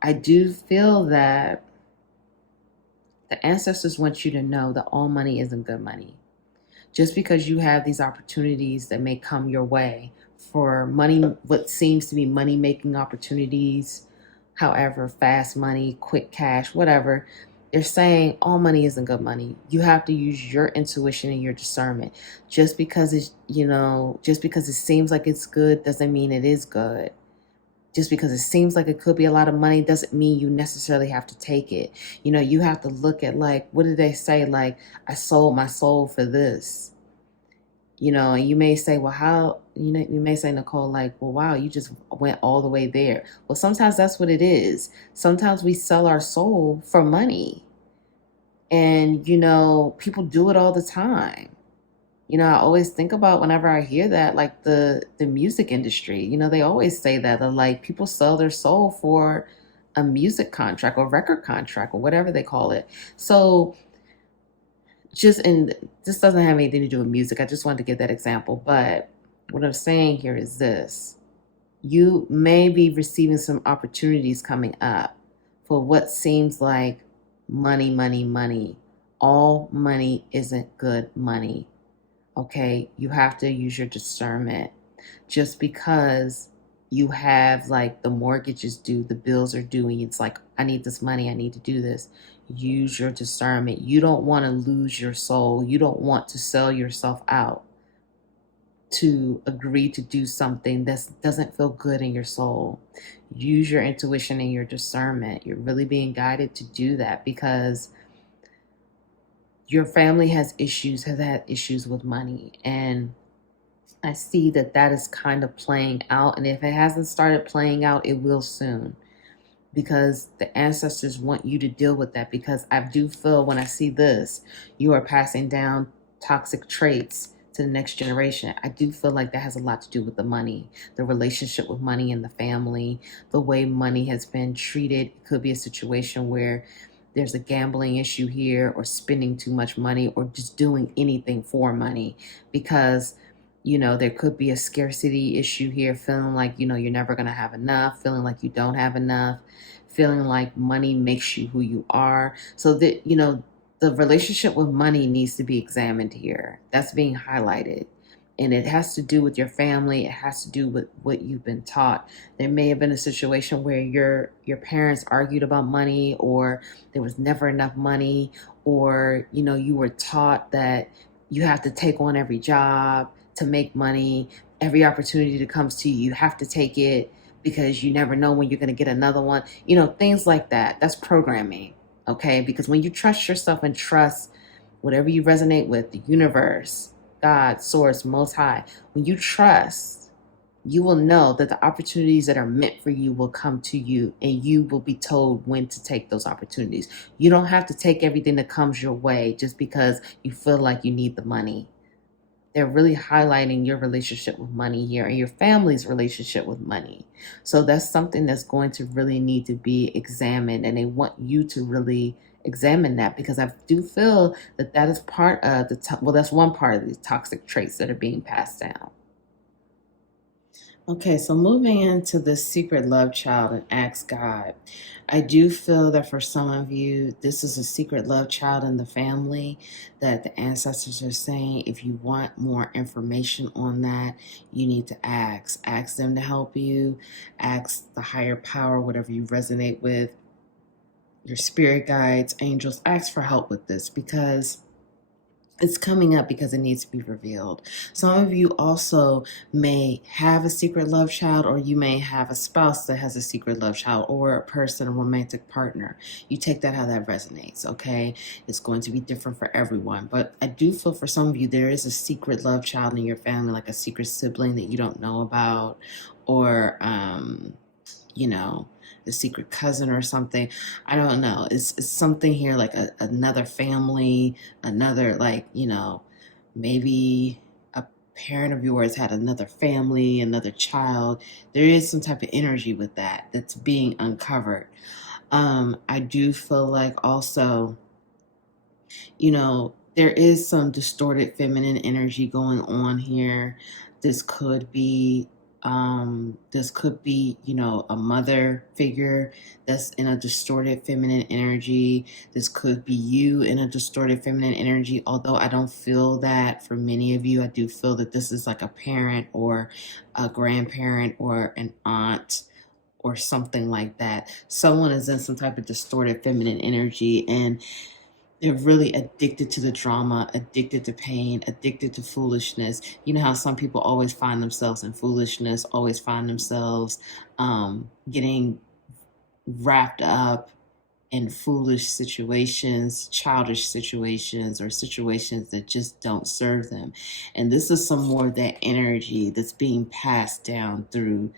I do feel that the ancestors want you to know that all money isn't good money. Just because you have these opportunities that may come your way for money, what seems to be money-making opportunities, however, fast money, quick cash, whatever, they're saying all money isn't good money. You have to use your intuition and your discernment. Just because it seems like it's good doesn't mean it is good. Just because it seems like it could be a lot of money doesn't mean you necessarily have to take it. You have to look at what did they say? Like, I sold my soul for this. And you may say, well, how, you may say, Nicole, like, well, wow, you just went all the way there. Well, sometimes that's what it is. Sometimes we sell our soul for money. And, people do it all the time. I always think about whenever I hear that, like the music industry, they always say that like people sell their soul for a music contract or record contract or whatever they call it. So and this doesn't have anything to do with music. I just wanted to give that example. But what I'm saying here is this. You may be receiving some opportunities coming up for what seems like money, money, money. All money isn't good money. Okay, you have to use your discernment. Just because you have like the mortgage is due, the bills are due, and it's like, I need this money, I need to do this. Use your discernment. You don't want to lose your soul. You don't want to sell yourself out to agree to do something that doesn't feel good in your soul. Use your intuition and your discernment. You're really being guided to do that because your family has had issues with money. And I see that that is kind of playing out. And if it hasn't started playing out, it will soon, because the ancestors want you to deal with that. Because I do feel when I see this, you are passing down toxic traits to the next generation. I do feel like that has a lot to do with the money, the relationship with money in the family, the way money has been treated. It could be a situation where there's a gambling issue here, or spending too much money, or just doing anything for money, because there could be a scarcity issue here, feeling like, you're never going to have enough, feeling like you don't have enough, feeling like money makes you who you are. So that, the relationship with money needs to be examined here. That's being highlighted. And it has to do with your family. It has to do with what you've been taught. There may have been a situation where your parents argued about money, or there was never enough money, or you were taught that you have to take on every job to make money. Every opportunity that comes to you, you have to take it, because you never know when you're going to get another one. Things like that. That's programming. Okay? Because when you trust yourself and trust whatever you resonate with, the universe, God, source, most high, when you trust, you will know that the opportunities that are meant for you will come to you, and you will be told when to take those opportunities. You don't have to take everything that comes your way just because you feel like you need the money. They're really highlighting your relationship with money here, and your family's relationship with money. So that's something that's going to really need to be examined, and they want you to really examine that, because I do feel that that is part of that's one part of the toxic traits that are being passed down. Okay, so moving into the secret love child and ask God. I do feel that for some of you, this is a secret love child in the family, that the ancestors are saying if you want more information on that, you need to ask. Ask them to help you, ask the higher power, whatever you resonate with, your spirit guides, angels, ask for help with this, because it's coming up, because it needs to be revealed. Some of you also may have a secret love child, or you may have a spouse that has a secret love child, or a person, a romantic partner. You take that how that resonates, okay? It's going to be different for everyone. But I do feel for some of you, there is a secret love child in your family, like a secret sibling that you don't know about, or, a secret cousin or something. I don't know. It's something here, like another family, another, like, maybe a parent of yours had another family, another child. There is some type of energy with that that's being uncovered. I do feel like also, there is some distorted feminine energy going on here. This could be a mother figure that's in a distorted feminine energy. This could be you in a distorted feminine energy. Although I don't feel that for many of you, I do feel that this is like a parent, or a grandparent, or an aunt, or something like that. Someone is in some type of distorted feminine energy, and they're really addicted to the drama, addicted to pain, addicted to foolishness. You know how some people always find themselves in foolishness, always find themselves getting wrapped up in foolish situations, childish situations, or situations that just don't serve them. And this is some more of that energy that's being passed down through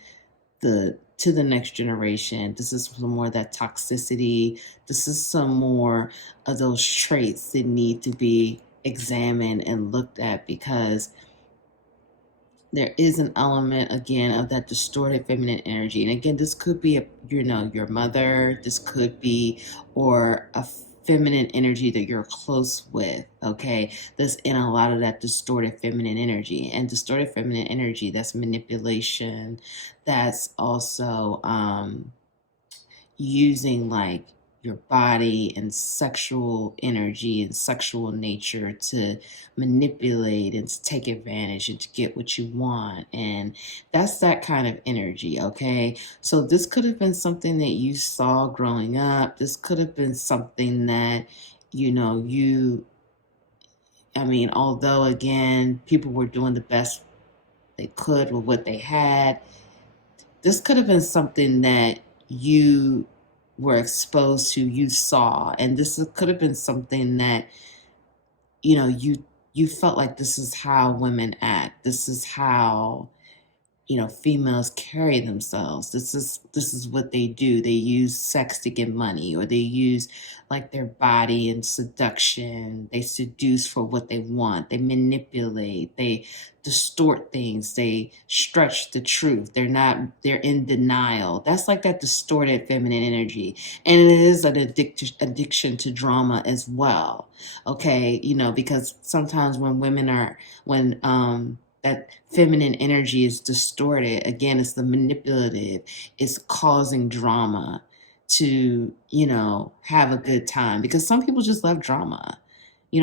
to the next generation. This is some more of that toxicity. This is some more of those traits that need to be examined and looked at, because there is an element again of that distorted feminine energy. And again, this could be your mother, this could be, or a feminine energy that you're close with, okay? That's in a lot of that distorted feminine energy. And distorted feminine energy, that's manipulation. That's also using like your body and sexual energy and sexual nature to manipulate and to take advantage and to get what you want. And that's that kind of energy, okay? So this could have been something that you saw growing up. This could have been something that, although again, people were doing the best they could with what they had, this could have been something that you were exposed to, you saw, and this could have been something that you you felt like this is how women act. This is how, females carry themselves. This is what they do. They use sex to get money, or they use like their body and seduction. They seduce for what they want. They manipulate. They distort things. They stretch the truth. They're in denial. That's like that distorted feminine energy. And it is an addiction to drama as well. Okay. Because sometimes when that feminine energy is distorted, again, it's the manipulative, it's causing drama to, have a good time, because some people just love drama.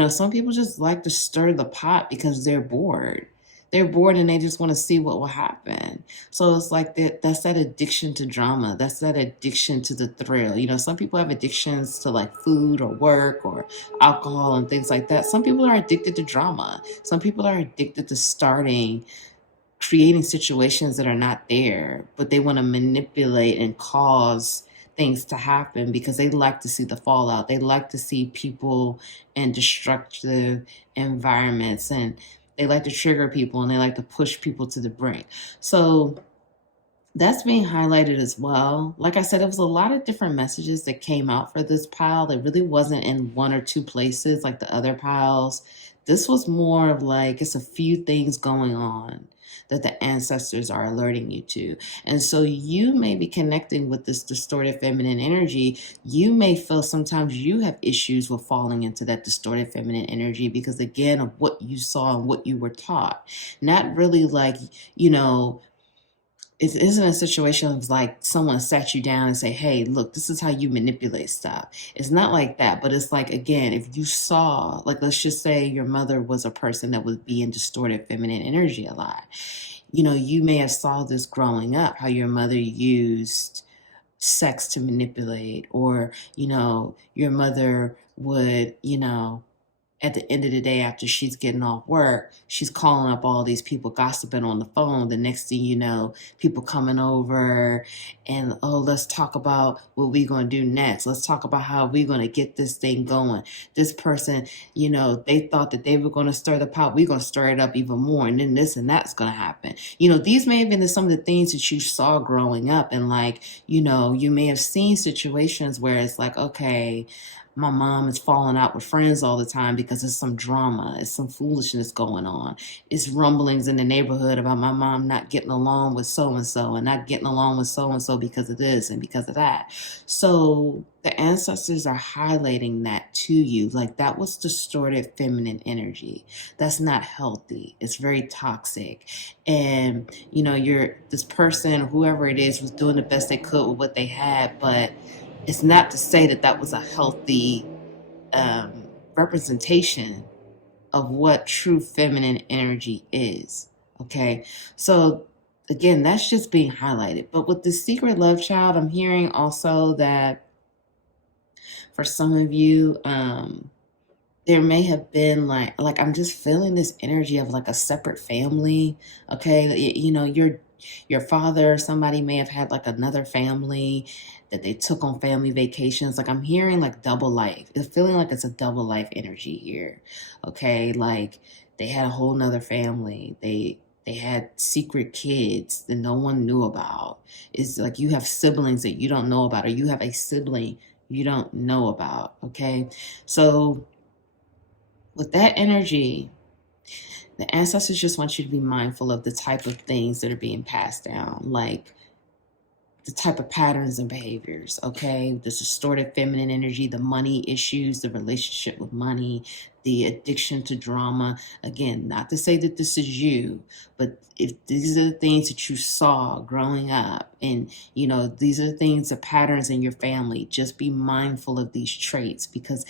Some people just like to stir the pot because they're bored and they just want to see what will happen. So it's like that's that addiction to drama. That's that addiction to the thrill. Some people have addictions to like food or work or alcohol and things like that. Some people are addicted to drama. Some people are addicted to creating situations that are not there, but they want to manipulate and cause things to happen because they like to see the fallout. They like to see people in destructive environments, and they like to trigger people, and they like to push people to the brink. So that's being highlighted as well. Like I said, it was a lot of different messages that came out for this pile. It really wasn't in one or two places like the other piles. This was more of like, it's a few things going on that the ancestors are alerting you to. And so you may be connecting with this distorted feminine energy. You may feel sometimes you have issues with falling into that distorted feminine energy because, again, of what you saw and what you were taught. Not really like, it isn't a situation of like someone sat you down and say, hey, look, this is how you manipulate stuff. It's not like that. But it's like, again, if you saw, like, let's just say your mother was a person that was being distorted feminine energy a lot. You may have saw this growing up, how your mother used sex to manipulate, or, your mother would, at the end of the day, after she's getting off work, she's calling up all these people, gossiping on the phone. The next thing you know, people coming over and, oh, let's talk about what we're going to do next. Let's talk about how we're going to get this thing going. This person, they thought that they were going to stir the pot. We're going to stir it up even more. And then this and that's going to happen. These may have been some of the things that you saw growing up. And like, you may have seen situations where it's like, okay, my mom is falling out with friends all the time because there's some drama, it's some foolishness going on. It's rumblings in the neighborhood about my mom not getting along with so-and-so and not getting along with so-and-so because of this and because of that. So the ancestors are highlighting that to you. Like, that was distorted feminine energy. That's not healthy. It's very toxic. And, this person, whoever it is, was doing the best they could with what they had, but it's not to say that that was a healthy representation of what true feminine energy is. Okay. So again, that's just being highlighted. But with the secret love child, I'm hearing also that for some of you, there may have been like I'm just feeling this energy of like a separate family. Okay. Your father or somebody may have had like another family that they took on family vacations. Like, I'm hearing like double life. It's feeling like it's a double life energy here. Okay. Like, they had a whole nother family. They had secret kids that no one knew about. It's like you have siblings that you don't know about, or you have a sibling you don't know about. Okay. So with that energy, the ancestors just want you to be mindful of the type of things that are being passed down, like the type of patterns and behaviors, okay? The distorted feminine energy, the money issues, the relationship with money, the addiction to drama. Again, not to say that this is you, but if these are the things that you saw growing up, and, these are the things, the patterns in your family, just be mindful of these traits, because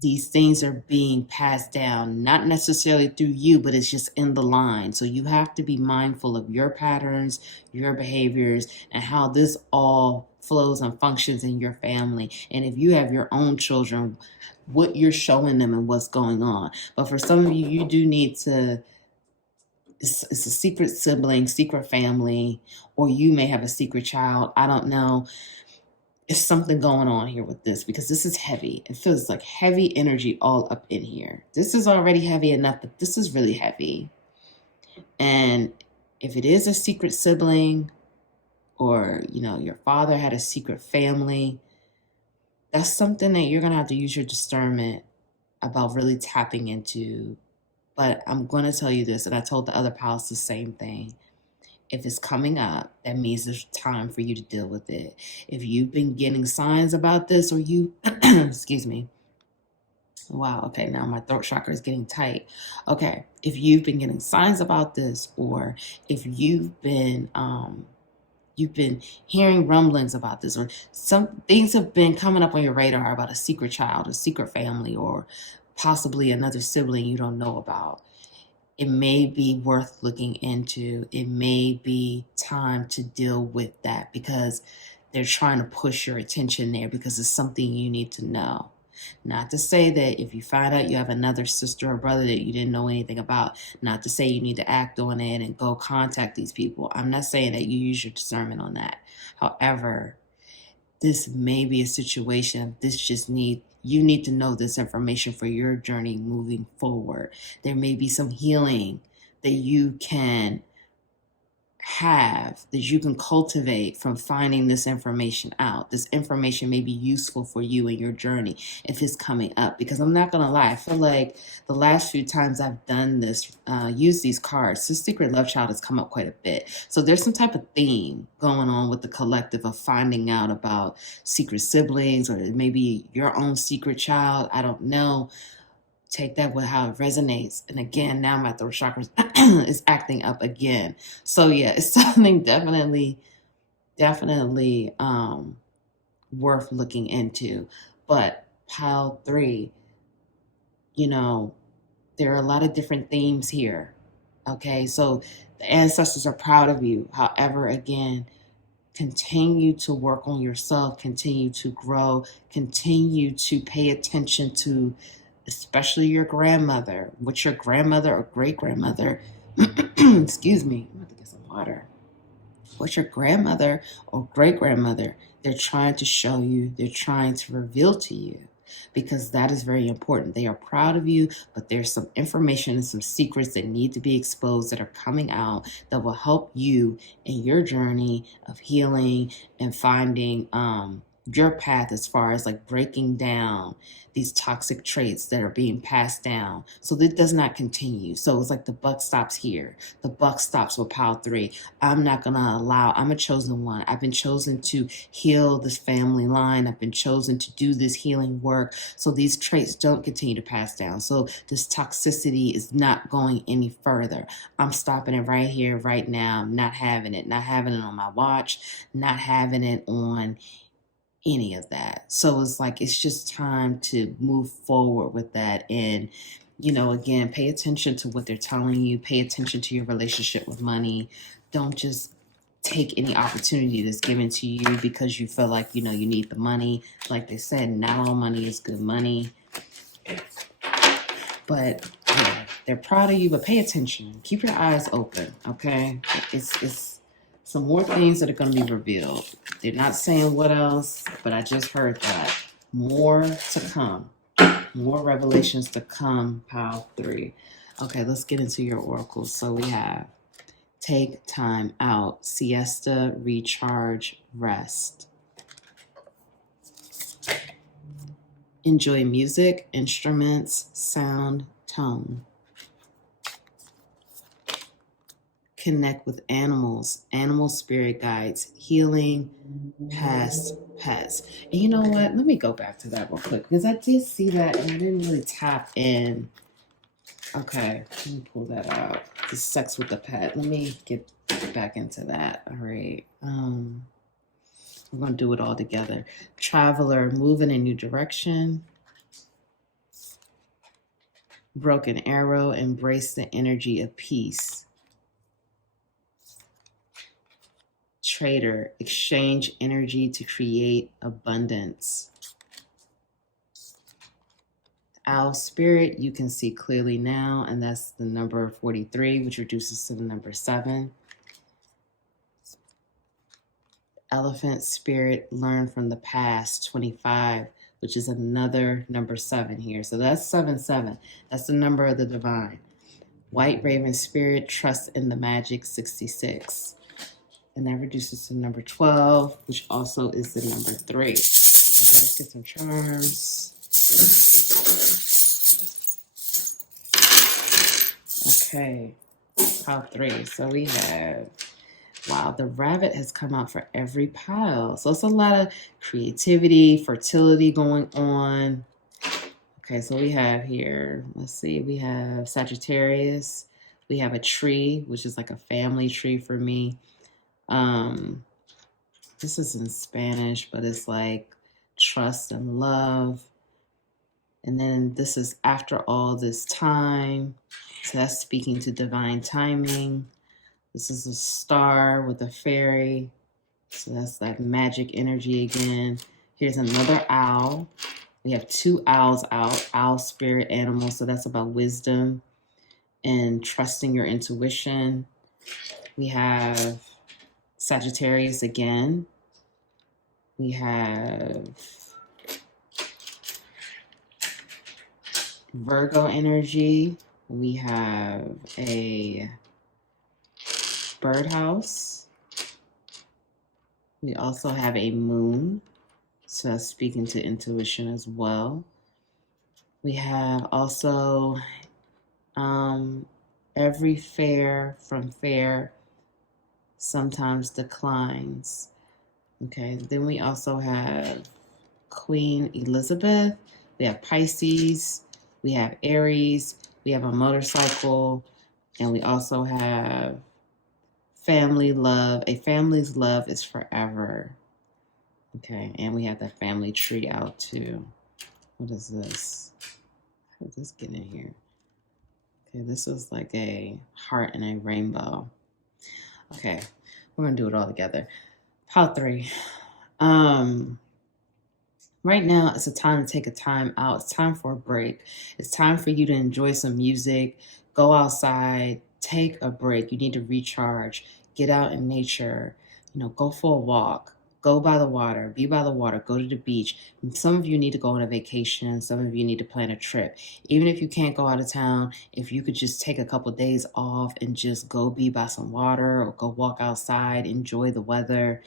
these things are being passed down, not necessarily through you, but it's just in the line. So you have to be mindful of your patterns, your behaviors, and how this all flows and functions in your family. And if you have your own children, what you're showing them and what's going on. But for some of you, you do need to, it's a secret sibling, secret family, or you may have a secret child. I don't know. There's something going on here with this because this is heavy. It feels like heavy energy all up in here. This is already heavy enough, but this is really heavy. And if it is a secret sibling, or, you know, your father had a secret family, that's something that you're going to have to use your discernment about really tapping into. But I'm going to tell you this, and I told the other pals the same thing. If it's coming up, that means there's time for you to deal with it. If you've been getting signs about this, or you, excuse me. Wow, okay, now my throat chakra is getting tight. Okay, if you've been getting signs about this, or if you've been hearing rumblings about this, or some things have been coming up on your radar about a secret child, a secret family, or possibly another sibling you don't know about, it may be worth looking into. It may be time to deal with that because they're trying to push your attention there because it's something you need to know. Not to say that if you find out you have another sister or brother that you didn't know anything about, not to say you need to act on it and go contact these people. I'm not saying that you use your discernment on that. However, this may be a situation. You need to know this information for your journey moving forward. There may be some healing that you can cultivate from finding this information out. This information may be useful for you in your journey if it's coming up, because I'm not gonna lie, I feel like the last few times I've done this, use these cards, the secret love child has come up quite a bit. So there's some type of theme going on with the collective of finding out about secret siblings, or maybe your own secret child. I don't know. Take that with how it resonates. And again, now my throat chakra is acting up again. So yeah, it's something definitely worth looking into. But pile 3, you know, there are a lot of different themes here. Okay, so the ancestors are proud of you. However, again, continue to work on yourself, continue to grow, continue to pay attention to especially your grandmother, what your grandmother or great grandmother, excuse me, I'm going to get some water. What your grandmother or great grandmother, they're trying to show you, they're trying to reveal to you, because that is very important. They are proud of you, but there's some information and some secrets that need to be exposed that are coming out that will help you in your journey of healing and finding your path as far as like breaking down these toxic traits that are being passed down so that it does not continue. So it's like the buck stops here. The buck stops with pile 3. I'm not going to allow, I'm a chosen one. I've been chosen to heal this family line. I've been chosen to do this healing work so these traits don't continue to pass down. So this toxicity is not going any further. I'm stopping it right here, right now. I'm not having it on my watch, not having it on any of that. So it's like, it's just time to move forward with that. And, you know, again, pay attention to what they're telling you, pay attention to your relationship with money. Don't just take any opportunity that's given to you because you feel like, you know, you need the money. Like they said, not all money is good money. But yeah, they're proud of you, but pay attention. Keep your eyes open, okay? It's some more things that are going to be revealed. They're not saying what else, but I just heard that. More to come. More revelations to come, pile 3. Okay, let's get into your oracles. So we have take time out, siesta, recharge, rest. Enjoy music, instruments, sound, tone. Connect with animals, animal spirit guides, healing, past pets. And you know what? Let me go back to that real quick because I did see that and I didn't really tap in. Okay, let me pull that out. The sex with the pet. Let me get back into that. All right. We're going to do it all together. Traveler, move in a new direction. Broken arrow, embrace the energy of peace. Trader, exchange energy to create abundance. Owl spirit, you can see clearly now, and that's the number 43, which reduces to the number 7. Elephant Spirit, learn from the past, 25, which is another number 7 here. So that's 7, 7. That's the number of the divine. White Raven Spirit, trust in the magic, 66. And that reduces to number 12, which also is the number 3. Okay, let's get some charms. Okay, pile 3. So we have, wow, the rabbit has come out for every pile. So it's a lot of creativity, fertility going on. Okay, so we have here, let's see, we have Sagittarius. We have a tree, which is like a family tree for me. This is in Spanish, but it's like trust and love. And then this is after all this time. So that's speaking to divine timing. This is a star with a fairy. So that's that magic energy again. Here's another owl. We have 2 owls out, owl spirit animal. So that's about wisdom and trusting your intuition. We have Sagittarius again. We have Virgo energy. We have a birdhouse. We also have a moon. So that's speaking to intuition as well. We have also every fair from fair sometimes declines. Okay, then we also have Queen Elizabeth. We have Pisces. We have Aries. We have a motorcycle. And we also have family love. A family's love is forever. Okay, and we have that family tree out too. What is this? How did this get in here? Okay, this is like a heart and a rainbow. Okay, we're gonna do it all together. Pile 3. Right now, it's a time to take a time out. It's time for a break. It's time for you to enjoy some music, go outside, take a break. You need to recharge, get out in nature, go for a walk, go by the water, be by the water, go to the beach. Some of you need to go on a vacation. Some of you need to plan a trip. Even if you can't go out of town, if you could just take a couple of days off and just go be by some water or go walk outside, enjoy the weather.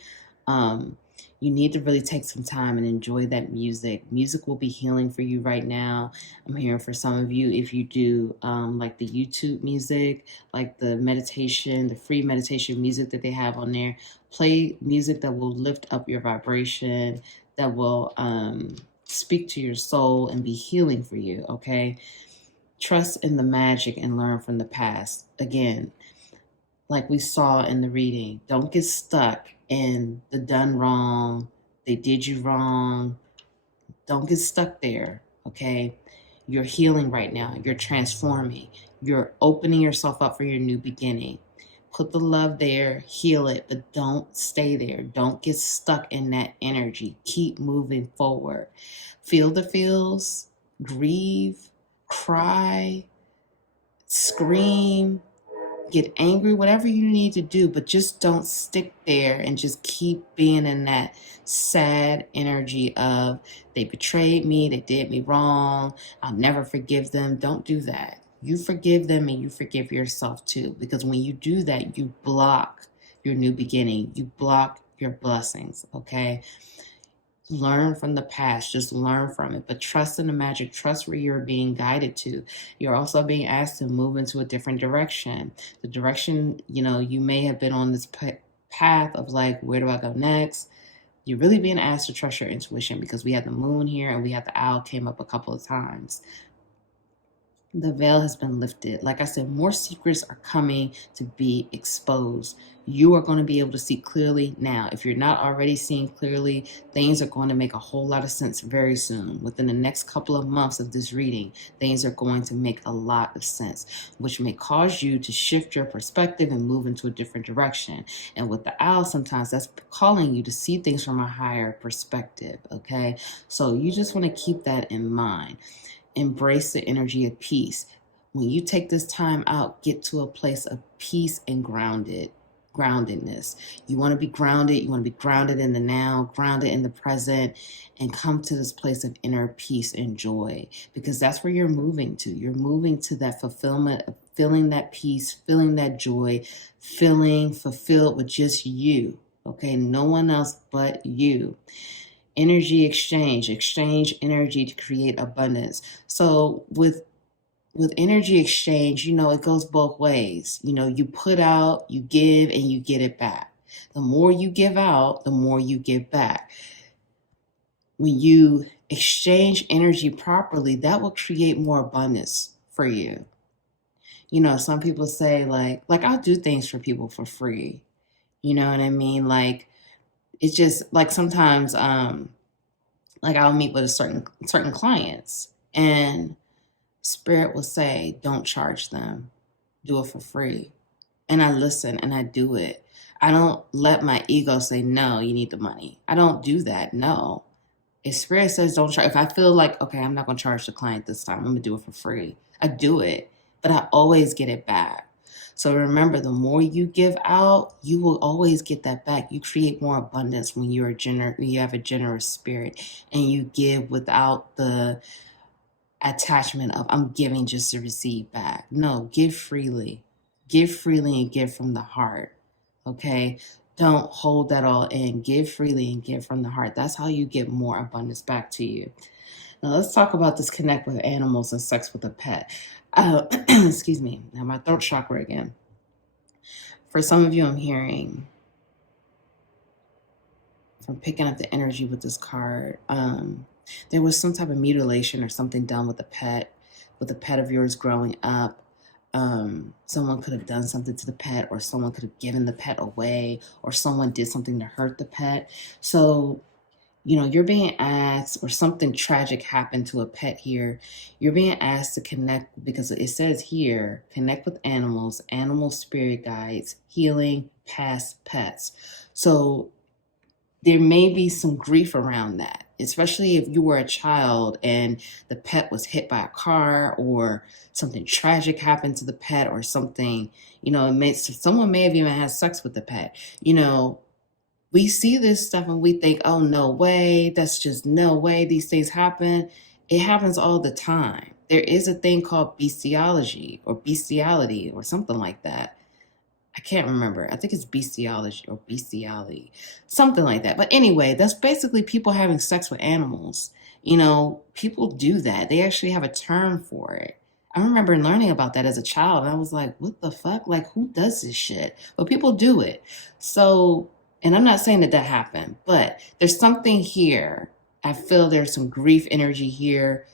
You need to really take some time and enjoy that music. Music will be healing for you right now. I'm hearing for some of you, if you do like the YouTube music, like the meditation, the free meditation music that they have on there, play music that will lift up your vibration, that will speak to your soul and be healing for you, okay? Trust in the magic and learn from the past. Again, like we saw in the reading, don't get stuck in the done wrong, they did you wrong. Don't get stuck there, okay? You're healing right now. You're transforming. You're opening yourself up for your new beginning. Put the love there, heal it, but don't stay there. Don't get stuck in that energy. Keep moving forward. Feel the feels, grieve, cry, scream, get angry, whatever you need to do, but just don't stick there and just keep being in that sad energy of they betrayed me, they did me wrong, I'll never forgive them. Don't do that. You forgive them and you forgive yourself too, because when you do that, you block your new beginning. You block your blessings, okay? Learn from the past, just learn from it, but trust in the magic, trust where you're being guided to. You're also being asked to move into a different direction. The direction, you may have been on this path of like, where do I go next? You're really being asked to trust your intuition, because we had the moon here and we had the owl came up a couple of times. The veil has been lifted. Like I said, more secrets are coming to be exposed. You are going to be able to see clearly now. If you're not already seeing clearly, things are going to make a whole lot of sense very soon. Within the next couple of months of this reading, things are going to make a lot of sense, which may cause you to shift your perspective and move into a different direction. And with the owl, sometimes that's calling you to see things from a higher perspective, okay? So you just want to keep that in mind. Embrace the energy of peace. When you take this time out, get to a place of peace and grounded. groundedness. You want to be grounded. You want to be grounded in the now, grounded in the present, and come to this place of inner peace and joy, because that's where you're moving to. You're moving to that fulfillment of feeling that peace, feeling that joy, feeling fulfilled with just you. Okay, no one else but you. Energy exchange energy to create abundance. So with energy exchange, it goes both ways. You put out, you give, and you get it back. The more you give out, the more you give back. When you exchange energy properly, that will create more abundance for you. Some people say like I'll do things for people for free. You know what I mean? Like, it's just like sometimes like I'll meet with a certain clients, and Spirit will say, don't charge them, do it for free. And I listen and I do it. I don't let my ego say, no, you need the money. I don't do that. No. If Spirit says don't charge, if I feel like, okay, I'm not going to charge the client this time, I'm going to do it for free, I do it, but I always get it back. So remember, the more you give out, you will always get that back. You create more abundance when you have a generous spirit, and you give without the attachment of I'm giving just to receive back. No, give freely. Give freely and give from the heart. Okay? Don't hold that all in. Give freely and give from the heart. That's how you get more abundance back to you. Now let's talk about this connect with animals and sex with a pet. Excuse me. Now my throat chakra again. For some of you, I'm hearing from picking up the energy with this card. There was some type of mutilation or something done with a pet of yours growing up. Someone could have done something to the pet, or someone could have given the pet away, or someone did something to hurt the pet. So, you're being asked, or something tragic happened to a pet here. You're being asked to connect, because it says here, connect with animals, animal spirit guides, healing, past pets. So there may be some grief around that, especially if you were a child and the pet was hit by a car, or something tragic happened to the pet, or something, someone may have even had sex with the pet. We see this stuff and we think, oh, no way, that's just no way these things happen. It happens all the time. There is a thing called bestiality or something like that. I can't remember. I think it's bestiality, something like that. But anyway, that's basically people having sex with animals. People do that. They actually have a term for it. I remember learning about that as a child, and I was like, what the fuck? Like, who does this shit? But people do it. So, and I'm not saying that happened, but there's something here. I feel there's some grief energy here.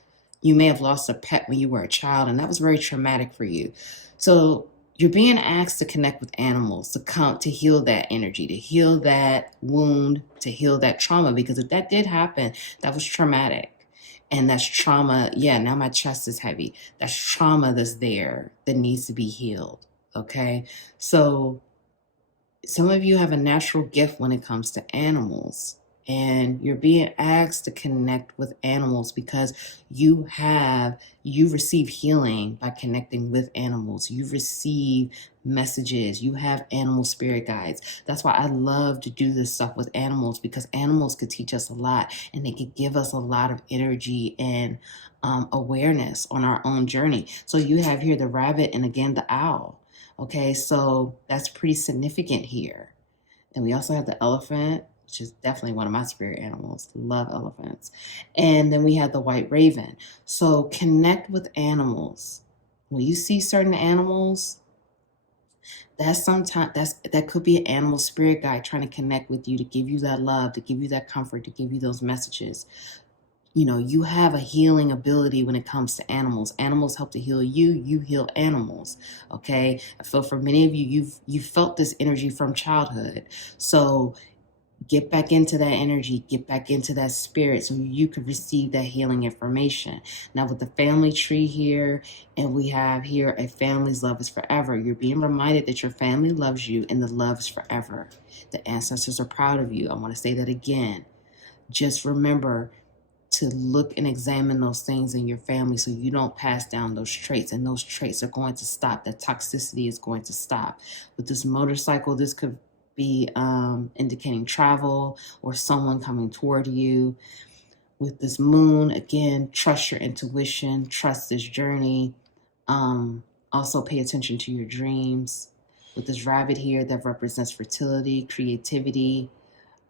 You may have lost a pet when you were a child, and that was very traumatic for you. So you're being asked to connect with animals, to heal that energy, to heal that wound, to heal that trauma, because if that did happen, that was traumatic. And that's trauma. Yeah, now my chest is heavy. That's trauma that's there that needs to be healed. Okay? So some of you have a natural gift when it comes to animals, and you're being asked to connect with animals because you receive healing by connecting with animals. You receive messages. You have animal spirit guides. That's why I love to do this stuff with animals, because animals could teach us a lot, and they could give us a lot of energy and awareness on our own journey. So you have here the rabbit and again the owl. Okay, so that's pretty significant here. And we also have the elephant, which is definitely one of my spirit animals. Love elephants. And then we have the white raven. So connect with animals. When you see certain animals, that could be an animal spirit guide trying to connect with you, to give you that love, to give you that comfort, to give you those messages. You have a healing ability when it comes to animals. Animals help to heal you. You heal animals. Okay. I feel for many of you, you've felt this energy from childhood. So get back into that energy, get back into that spirit, so you can receive that healing information. Now with the family tree here, and we have here a family's love is forever. You're being reminded that your family loves you, and the love is forever. The ancestors are proud of you. I want to say that again. Just remember, to look and examine those things in your family so you don't pass down those traits, and those traits are going to stop. That toxicity is going to stop. With this motorcycle, this could be indicating travel or someone coming toward you. With this moon, again, trust your intuition, trust this journey. Also pay attention to your dreams. With this rabbit here, that represents fertility, creativity,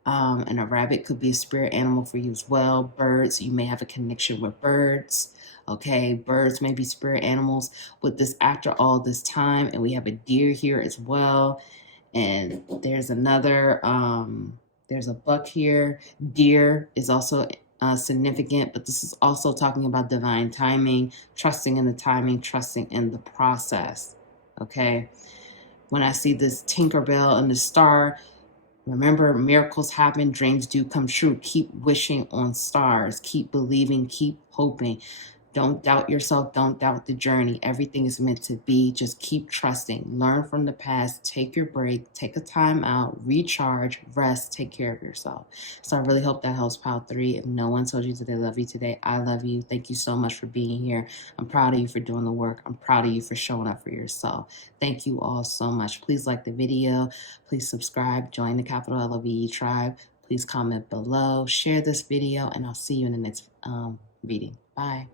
and a rabbit could be a spirit animal for you as well. Birds, you may have a connection with birds. Okay, birds may be spirit animals with this after all this time. And we have a deer here as well. And there's another, there's a buck here. Deer is also significant, but this is also talking about divine timing, trusting in the timing, trusting in the process. Okay, when I see this Tinkerbell and the star, remember, miracles happen, dreams do come true. Keep wishing on stars, keep believing, keep hoping. Don't doubt yourself, don't doubt the journey. Everything is meant to be. Just keep trusting. Learn from the past, take your break, take a time out, recharge, rest, take care of yourself. So I really hope that helps, Pile 3. If no one told you that they love you today, I love you. Thank you so much for being here. I'm proud of you for doing the work. I'm proud of you for showing up for yourself. Thank you all so much. Please like the video. Please subscribe. Join the Capital LOVE tribe. Please comment below. Share this video, and I'll see you in the next reading. Bye.